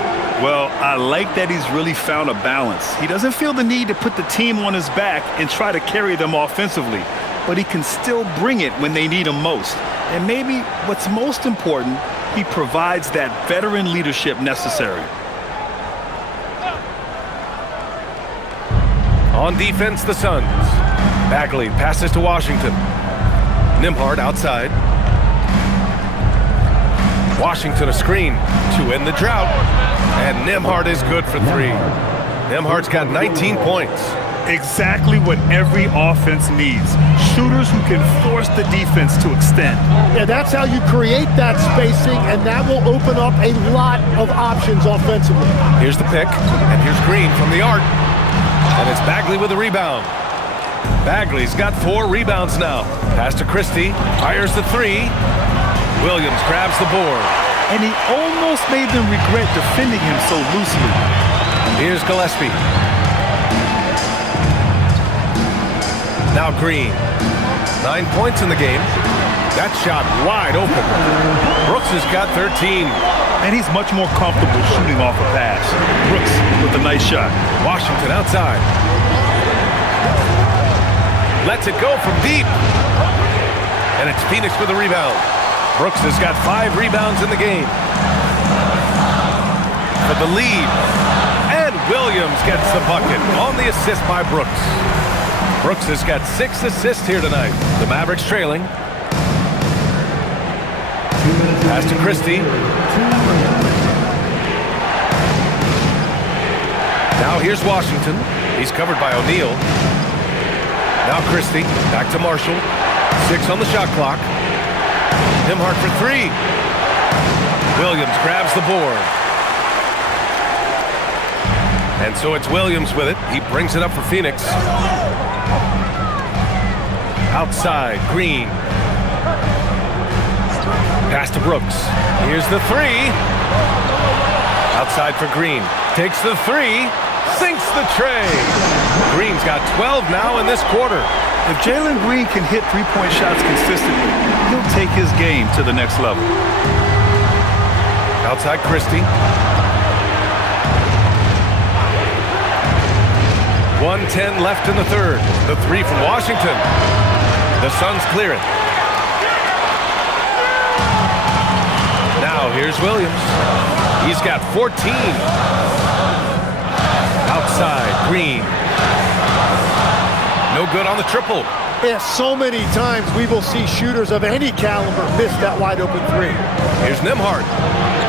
Well, I like that he's really found a balance. He doesn't feel the need to put the team on his back and try to carry them offensively, but he can still bring it when they need him most. And maybe what's most important, he provides that veteran leadership necessary. On defense, the Suns. Bagley passes to Washington. Nembhard outside. Washington a screen to end the drought. And Nembhard is good for 3. Nembhard's got 19 points. Exactly what every offense needs. Shooters who can force the defense to extend. Yeah, that's how you create that spacing, and that will open up a lot of options offensively. Here's the pick, and here's Green from the arc. And it's Bagley with a rebound. Bagley's got 4 rebounds now. Pass to Christie, fires the 3. Williams grabs the board. And he almost made them regret defending him so loosely. Here's Gillespie. Now Green. 9 points in the game. That shot wide open. Brooks has got 13. And he's much more comfortable shooting off a pass. Brooks with a nice shot. Washington outside. Lets it go from deep. And it's Phoenix with a rebound. Brooks has got 5 rebounds in the game. For the lead. And Williams gets the bucket on the assist by Brooks. Brooks has got 6 assists here tonight. The Mavericks trailing. Pass to Christie. Now here's Washington. He's covered by O'Neal. Now Christie. Back to Marshall. 6 on the shot clock. Nembhard for 3. Williams grabs the board. And so it's Williams with it. He brings it up for Phoenix. Outside, Green. Pass to Brooks. Here's the three. Outside for Green. Takes the three. Sinks the tray. Green's got 12 now in this quarter. If Jalen Green can hit three-point shots consistently, he'll take his game to the next level. Outside Christie. 1:10 left in the third. The three from Washington. The Suns clear it. Now here's Williams. He's got 14. Outside, Green. No good on the triple. Yeah, so many times we will see shooters of any caliber miss that wide open three. Here's Nembhard.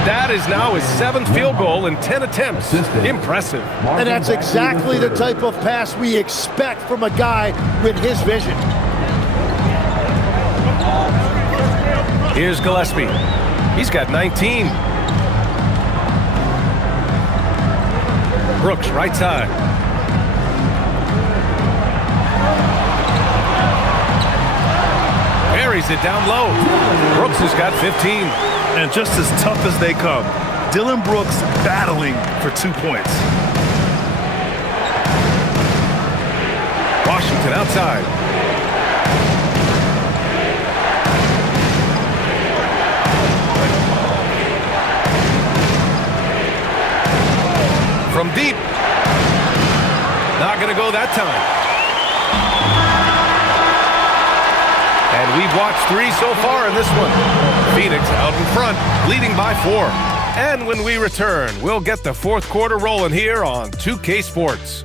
That is now his 7th field goal in 10 attempts. Impressive. And that's exactly the type of pass we expect from a guy with his vision. Here's Gillespie. He's got 19. Brooks, right side. Buries it down low. Brooks has got 15. And just as tough as they come, Dillon Brooks battling for 2 points. Washington outside. From deep. Not going to go that time. And we've watched 3 so far in this one. Phoenix out in front, leading by 4. And when we return, we'll get the 4th quarter rolling here on 2K Sports.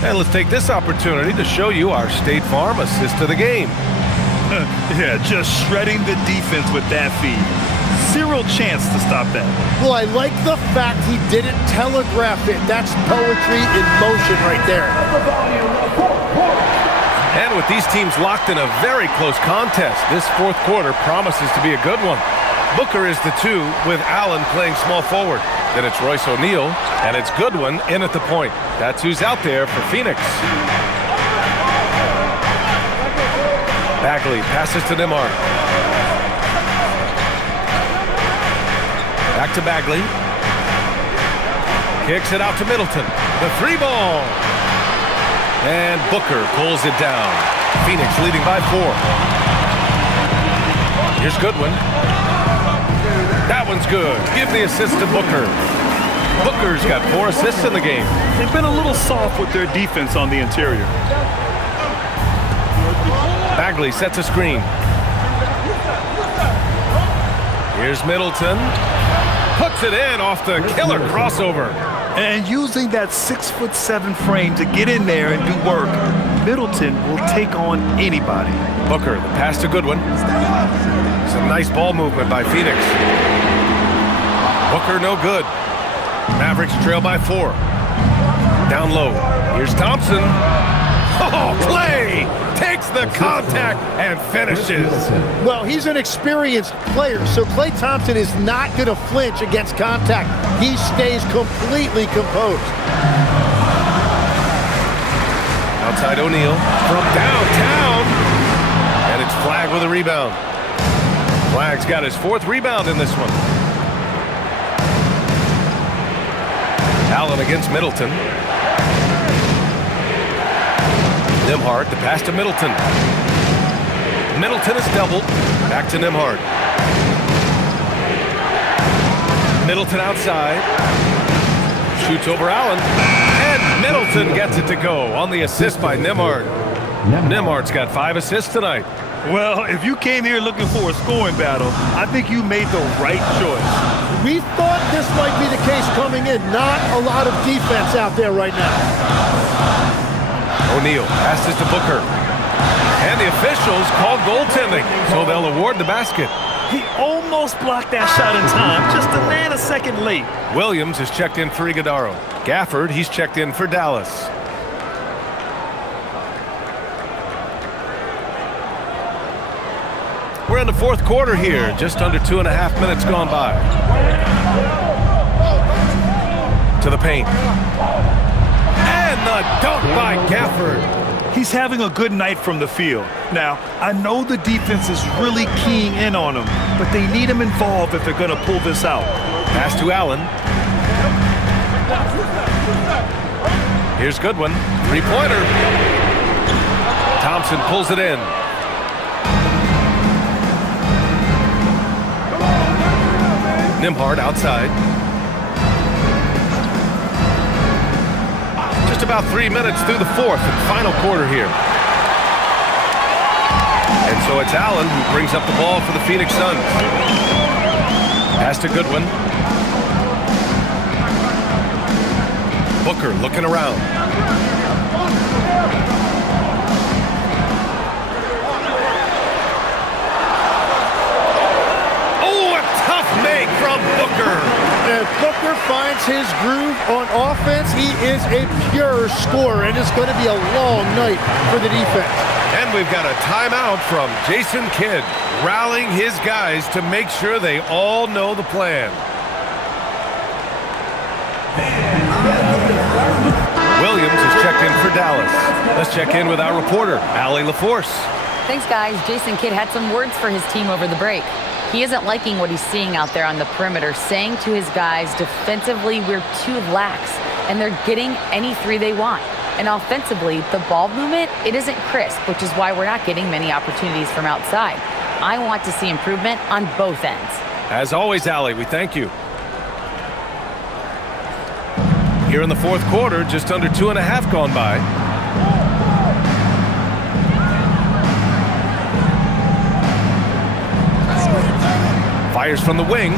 And let's take this opportunity to show you our State Farm assist of the game. Yeah, just shredding the defense with that feed. Zero chance to stop that. Well, I like the fact he didn't telegraph it. That's poetry in motion right there. And with these teams locked in a very close contest, this 4th quarter promises to be a good one. Booker is the 2 with Allen playing small forward. Then it's Royce O'Neal, and it's Goodwin in at the point. That's who's out there for Phoenix. Bagley passes to Nembhard. Back to Bagley. Kicks it out to Middleton. The 3 ball. And Booker pulls it down. Phoenix leading by 4. Here's Goodwin. That one's good. Give the assist to Booker. Booker's got 4 assists in the game. They've been a little soft with their defense on the interior. Bagley sets a screen. Here's Middleton. Puts it in off the killer crossover. And using that 6'7" frame to get in there and do work, Middleton will take on anybody. Booker, the pass to Goodwin. Some nice ball movement by Phoenix. Booker no good. Mavericks trail by 4. Down low. Here's Thompson. Oh, Clay takes the contact and finishes. Well, he's an experienced player, so Klay Thompson is not going to flinch against contact. He stays completely composed. Outside O'Neal from downtown. And it's Flagg with a rebound. Flagg's got his 4th rebound in this one. Allen against Middleton. Nembhard, the pass to Middleton. Middleton is doubled. Back to Nembhard. Middleton outside. Shoots over Allen. And Middleton gets it to go on the assist by Nembhard. Nembhard's got 5 assists tonight. Well, if you came here looking for a scoring battle, I think you made the right choice. We thought this might be the case coming in. Not a lot of defense out there right now. O'Neal passes to Booker. And the officials called goaltending, so they'll award the basket. He almost blocked that shot in time, just a nanosecond late. Williams is checked in for Iguodaro. Gafford, he's checked in for Dallas. We're in the fourth quarter here. Just under 2.5 minutes gone by. To the paint. And the dunk by Gafford. He's having a good night from the field. Now, I know the defense is really keying in on him, but they need him involved if they're going to pull this out. Pass to Allen. Here's Goodwin. Three-pointer. Thompson pulls it in. Nembhard outside. Just about 3 minutes through the fourth and final quarter here. And so it's Allen who brings up the ball for the Phoenix Suns. Pass to Goodwin. Booker looking around. Oh, a tough make from Booker. If Booker finds his groove on offense, he is a pure scorer, and it's going to be a long night for the defense. And we've got a timeout from Jason Kidd, rallying his guys to make sure they all know the plan. Williams is checked in for Dallas. Let's check in with our reporter, Allie LaForce. Thanks, guys. Jason Kidd had some words for his team over the break. He isn't liking what he's seeing out there on the perimeter, saying to his guys, defensively, we're too lax, and they're getting any three they want. And offensively, the ball movement, it isn't crisp, which is why we're not getting many opportunities from outside. I want to see improvement on both ends. As always, Allie, we thank you. Here in the fourth quarter, just under 2.5 gone by. Fires from the wing.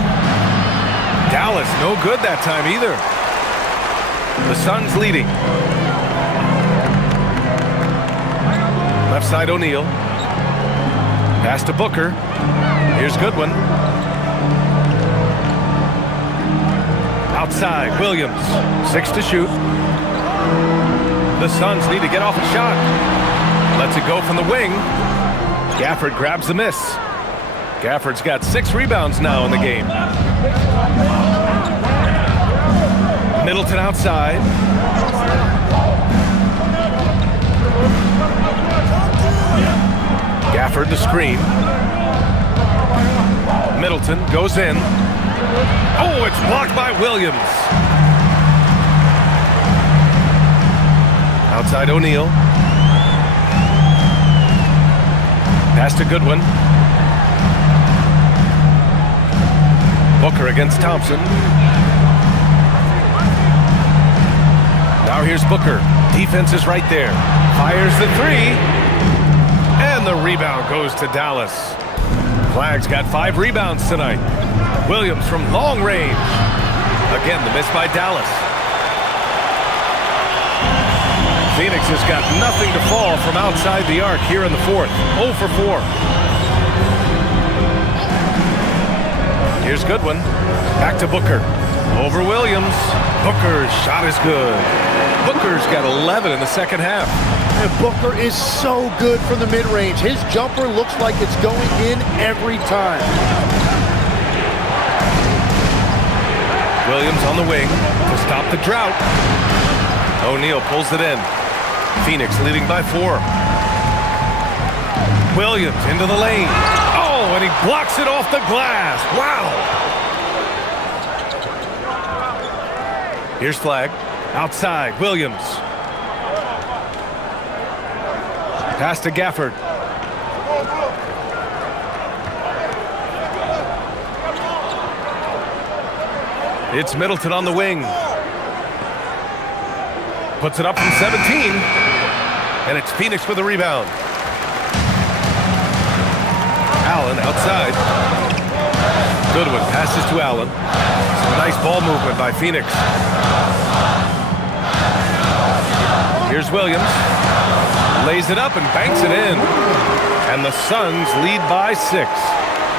Dallas, no good that time either. The Suns leading. Left side O'Neal. Pass to Booker. Here's Goodwin. Outside, Williams. 6 to shoot. The Suns need to get off a shot. Lets it go from the wing. Gafford grabs the miss. Gafford's got 6 rebounds now in the game. Middleton outside. Gafford the screen. Middleton goes in. Oh, it's blocked by Williams. Outside O'Neal. Pass to Goodwin. Booker against Thompson. Now here's Booker. Defense is right there. Fires the three. And the rebound goes to Dallas. Flagg's got 5 rebounds tonight. Williams from long range. Again, the miss by Dallas. Phoenix has got nothing to fall from outside the arc here in the fourth. 0 for 4. Here's Goodwin. Back to Booker. Over Williams. Booker's shot is good. Booker's got 11 in the second half. And Booker is so good from the mid-range. His jumper looks like it's going in every time. Williams on the wing to stop the drought. O'Neal pulls it in. Phoenix leading by 4. Williams into the lane. Oh, and he blocks it off the glass. Wow. Here's Flag. Outside, Williams. Pass to Gafford. It's Middleton on the wing. Puts it up from 17. And it's Phoenix with a rebound. Allen outside. Goodwin passes to Allen. Some nice ball movement by Phoenix. Here's Williams. Lays it up and banks it in. And the Suns lead by 6.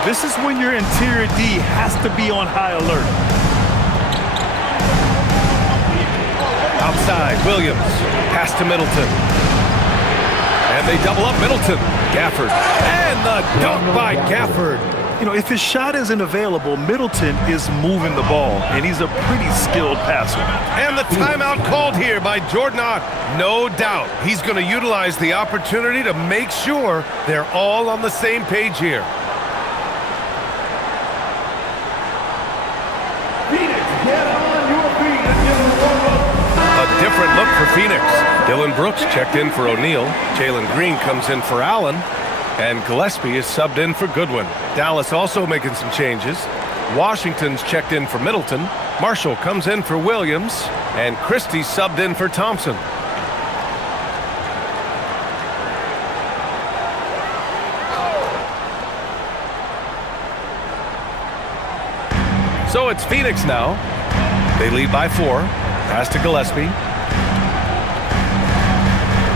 This is when your interior D has to be on high alert. Outside, Williams. Pass to Middleton. And And they double up Middleton. Gafford. And the dunk by Gafford. You know, if his shot isn't available, Middleton is moving the ball, and he's a pretty skilled passer. And the timeout called here by Jordan Ott. No doubt he's going to utilize the opportunity to make sure they're all on the same page here. Phoenix, get on your feet and give them a warm-up. A different look for Phoenix. Dylan Brooks checked in for O'Neal. Jalen Green comes in for Allen. And Gillespie is subbed in for Goodwin. Dallas also making some changes. Washington's checked in for Middleton. Marshall comes in for Williams. And Christie's subbed in for Thompson. So it's Phoenix now. They lead by 4. Pass to Gillespie.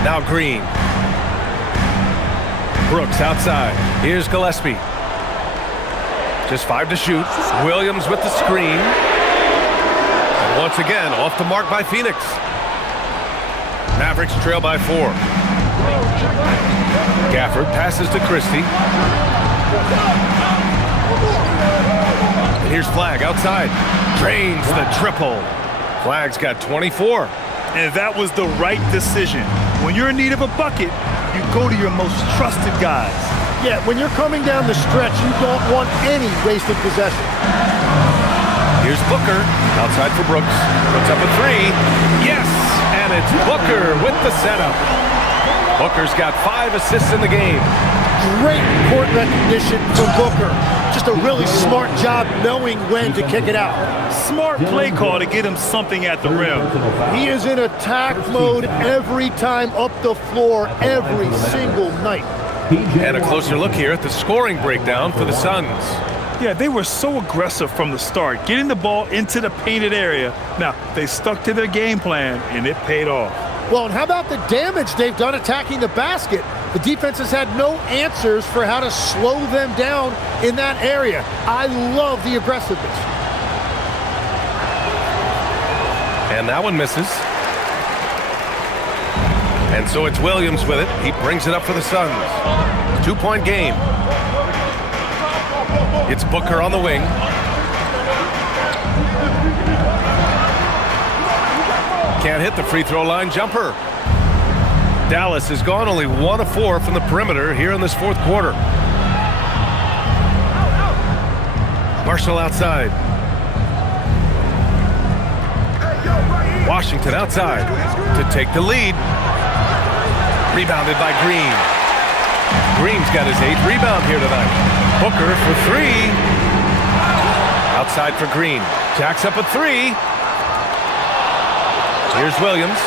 Now Green. Brooks outside. Here's Gillespie. Just 5 to shoot. Williams with the screen. And once again, off the mark by Phoenix. Mavericks trail by 4. Gafford passes to Christie. And here's Flagg outside. Drains the triple. Flagg's got 24. And that was the right decision. When you're in need of a bucket, you go to your most trusted guys. Yeah, when you're coming down the stretch, you don't want any wasted possession. Here's Booker, outside for Brooks. Puts up a 3. Yes! And it's Booker with the setup. Booker's got 5 assists in the game. Great court recognition from Booker. Just a really smart job knowing when to kick it out. Smart play call to get him something at the rim. He is in attack mode every time up the floor, every single night. And a closer look here at the scoring breakdown for the Suns. Yeah, they were so aggressive from the start, getting the ball into the painted area. Now, they stuck to their game plan, and it paid off. Well, and how about the damage they've done attacking the basket? The defense has had no answers for how to slow them down in that area. I love the aggressiveness. And that one misses. And so it's Williams with it. He brings it up for the Suns. 2-point game. It's Booker on the wing. Can't hit the free throw line jumper. Dallas has gone only 1 of 4 from the perimeter here in this 4th quarter. Marshall outside. Washington outside to take the lead. Rebounded by Green. Green's got his 8th rebound here tonight. Booker for 3. Outside for Green. Jacks up a 3. Here's Williams.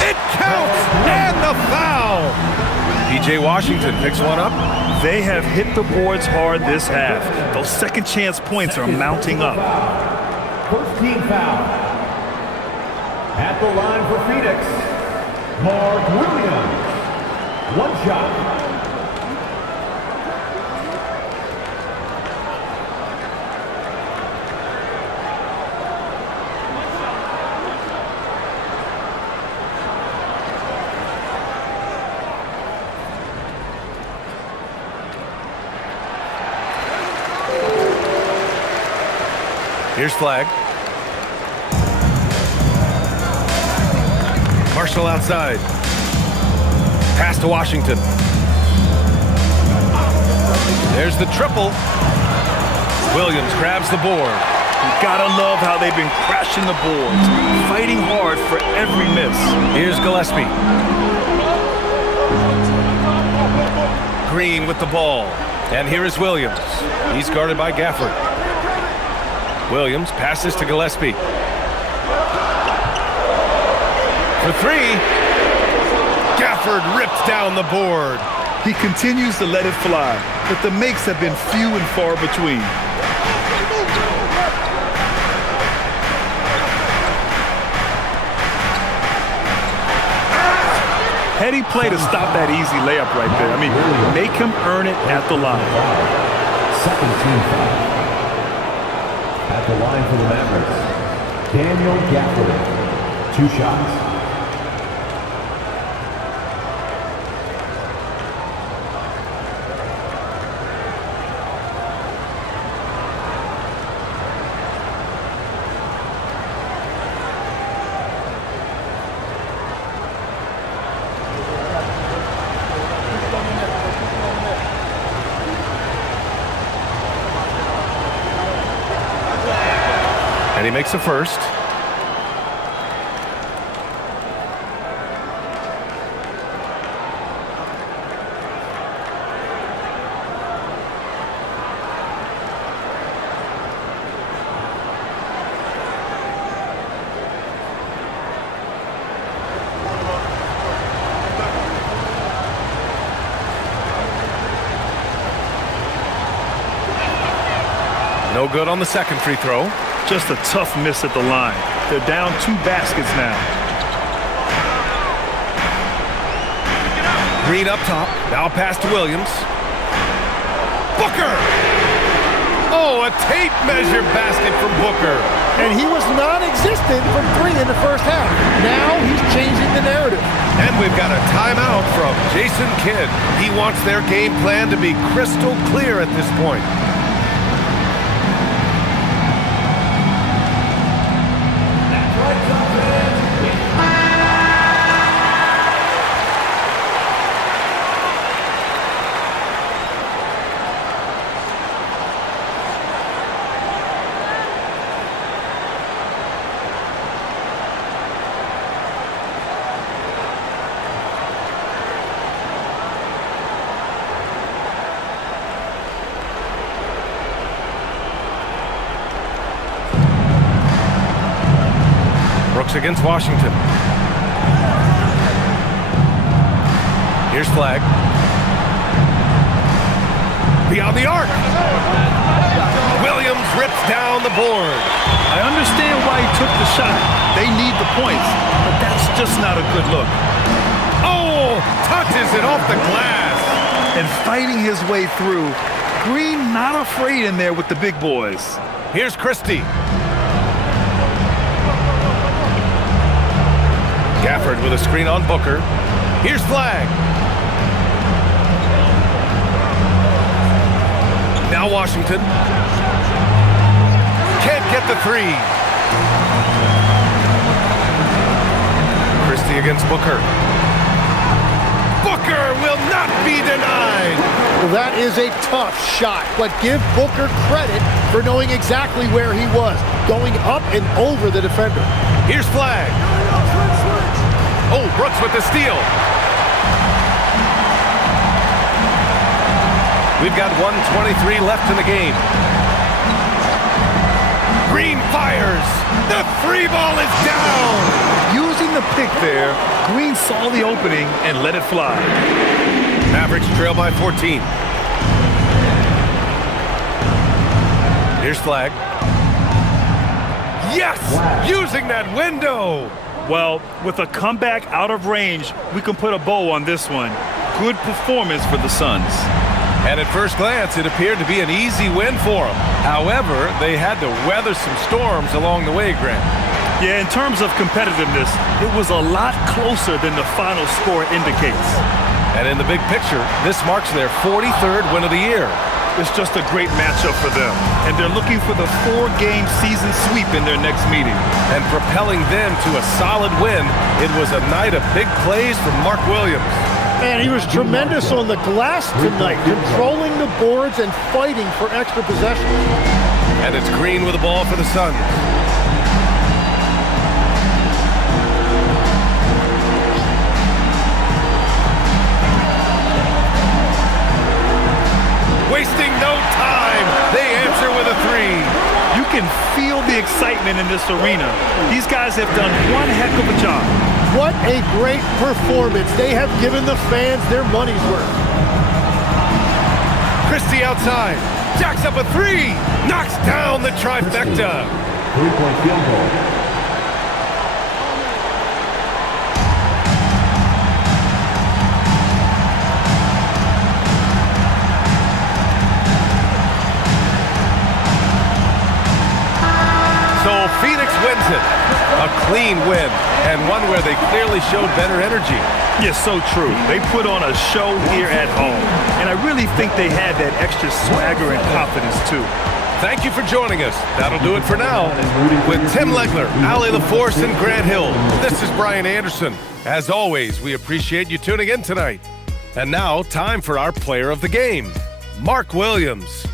It counts! And the foul! P.J. Washington picks one up. They have hit the boards hard this half. Those second chance points are mounting up. First team foul. At the line for Phoenix, Mark Williams. 1 shot. Here's Flagg. Marshall outside. Pass to Washington. There's the triple. Williams grabs the board. You gotta love how they've been crashing the boards, fighting hard for every miss. Here's Gillespie. Green with the ball. And here is Williams. He's guarded by Gafford. Williams passes to Gillespie. For 3. Gafford ripped down the board. He continues to let it fly, but the makes have been few and far between. Heady play to stop that easy layup right there. I mean, make him earn it at the line. Second team foul. At the line for the Mavericks, Daniel Gafford. 2 shots. And he makes a first. No good on the second free throw. Just a tough miss at the line. They're down 2 baskets now. Green up top. Now pass to Williams. Booker! Oh, a tape measure basket from Booker. And he was non-existent from 3 in the first half. Now he's changing the narrative. And we've got a timeout from Jason Kidd. He wants their game plan to be crystal clear at this point. Brooks against Washington. Here's Flag. Beyond the arc. Williams rips down the board. I understand why he took the shot. They need the points, but that's just not a good look. Oh, touches it off the glass. And fighting his way through. Green not afraid in there with the big boys. Here's Christie. Gafford with a screen on Booker. Here's Flag. Now Washington. Can't get the 3. Christie against Booker. Booker will not be denied. Well, that is a tough shot, but give Booker credit for knowing exactly where he was, going up and over the defender. Here's Flag. Oh, Brooks with the steal. We've got 1:23 left in the game. Green fires. The 3 ball is down. Using the pick there, Green saw the opening and let it fly. Mavericks trail by 14. Here's Flag. Yes! Using that window. Well, with a comeback out of range, we can put a bow on this one. Good performance for the Suns. And at first glance, it appeared to be an easy win for them. However, they had to weather some storms along the way, Grant. Yeah, in terms of competitiveness, it was a lot closer than the final score indicates. And in the big picture, this marks their 43rd win of the year. It's just a great matchup for them. And they're looking for the 4-game season sweep in their next meeting. And propelling them to a solid win, it was a night of big plays from Mark Williams. Man, he was tremendous on the glass tonight, controlling the boards and fighting for extra possession. And it's Green with the ball for the Suns. Wasting no time. They answer with a 3. You can feel the excitement in this arena. These guys have done one heck of a job. What a great performance. They have given the fans their money's worth. Christie outside. Jacks up a 3. Knocks down the trifecta. 3-point field goal. So Phoenix wins it. A clean win, and one where they clearly showed better energy. Yes, so true. They put on a show here at home, and I really think they had that extra swagger and confidence, too. Thank you for joining us. That'll do it for now. With Tim Legler, Ali LaForce, and Grant Hill, this is Brian Anderson. As always, we appreciate you tuning in tonight. And now, time for our player of the game, Mark Williams.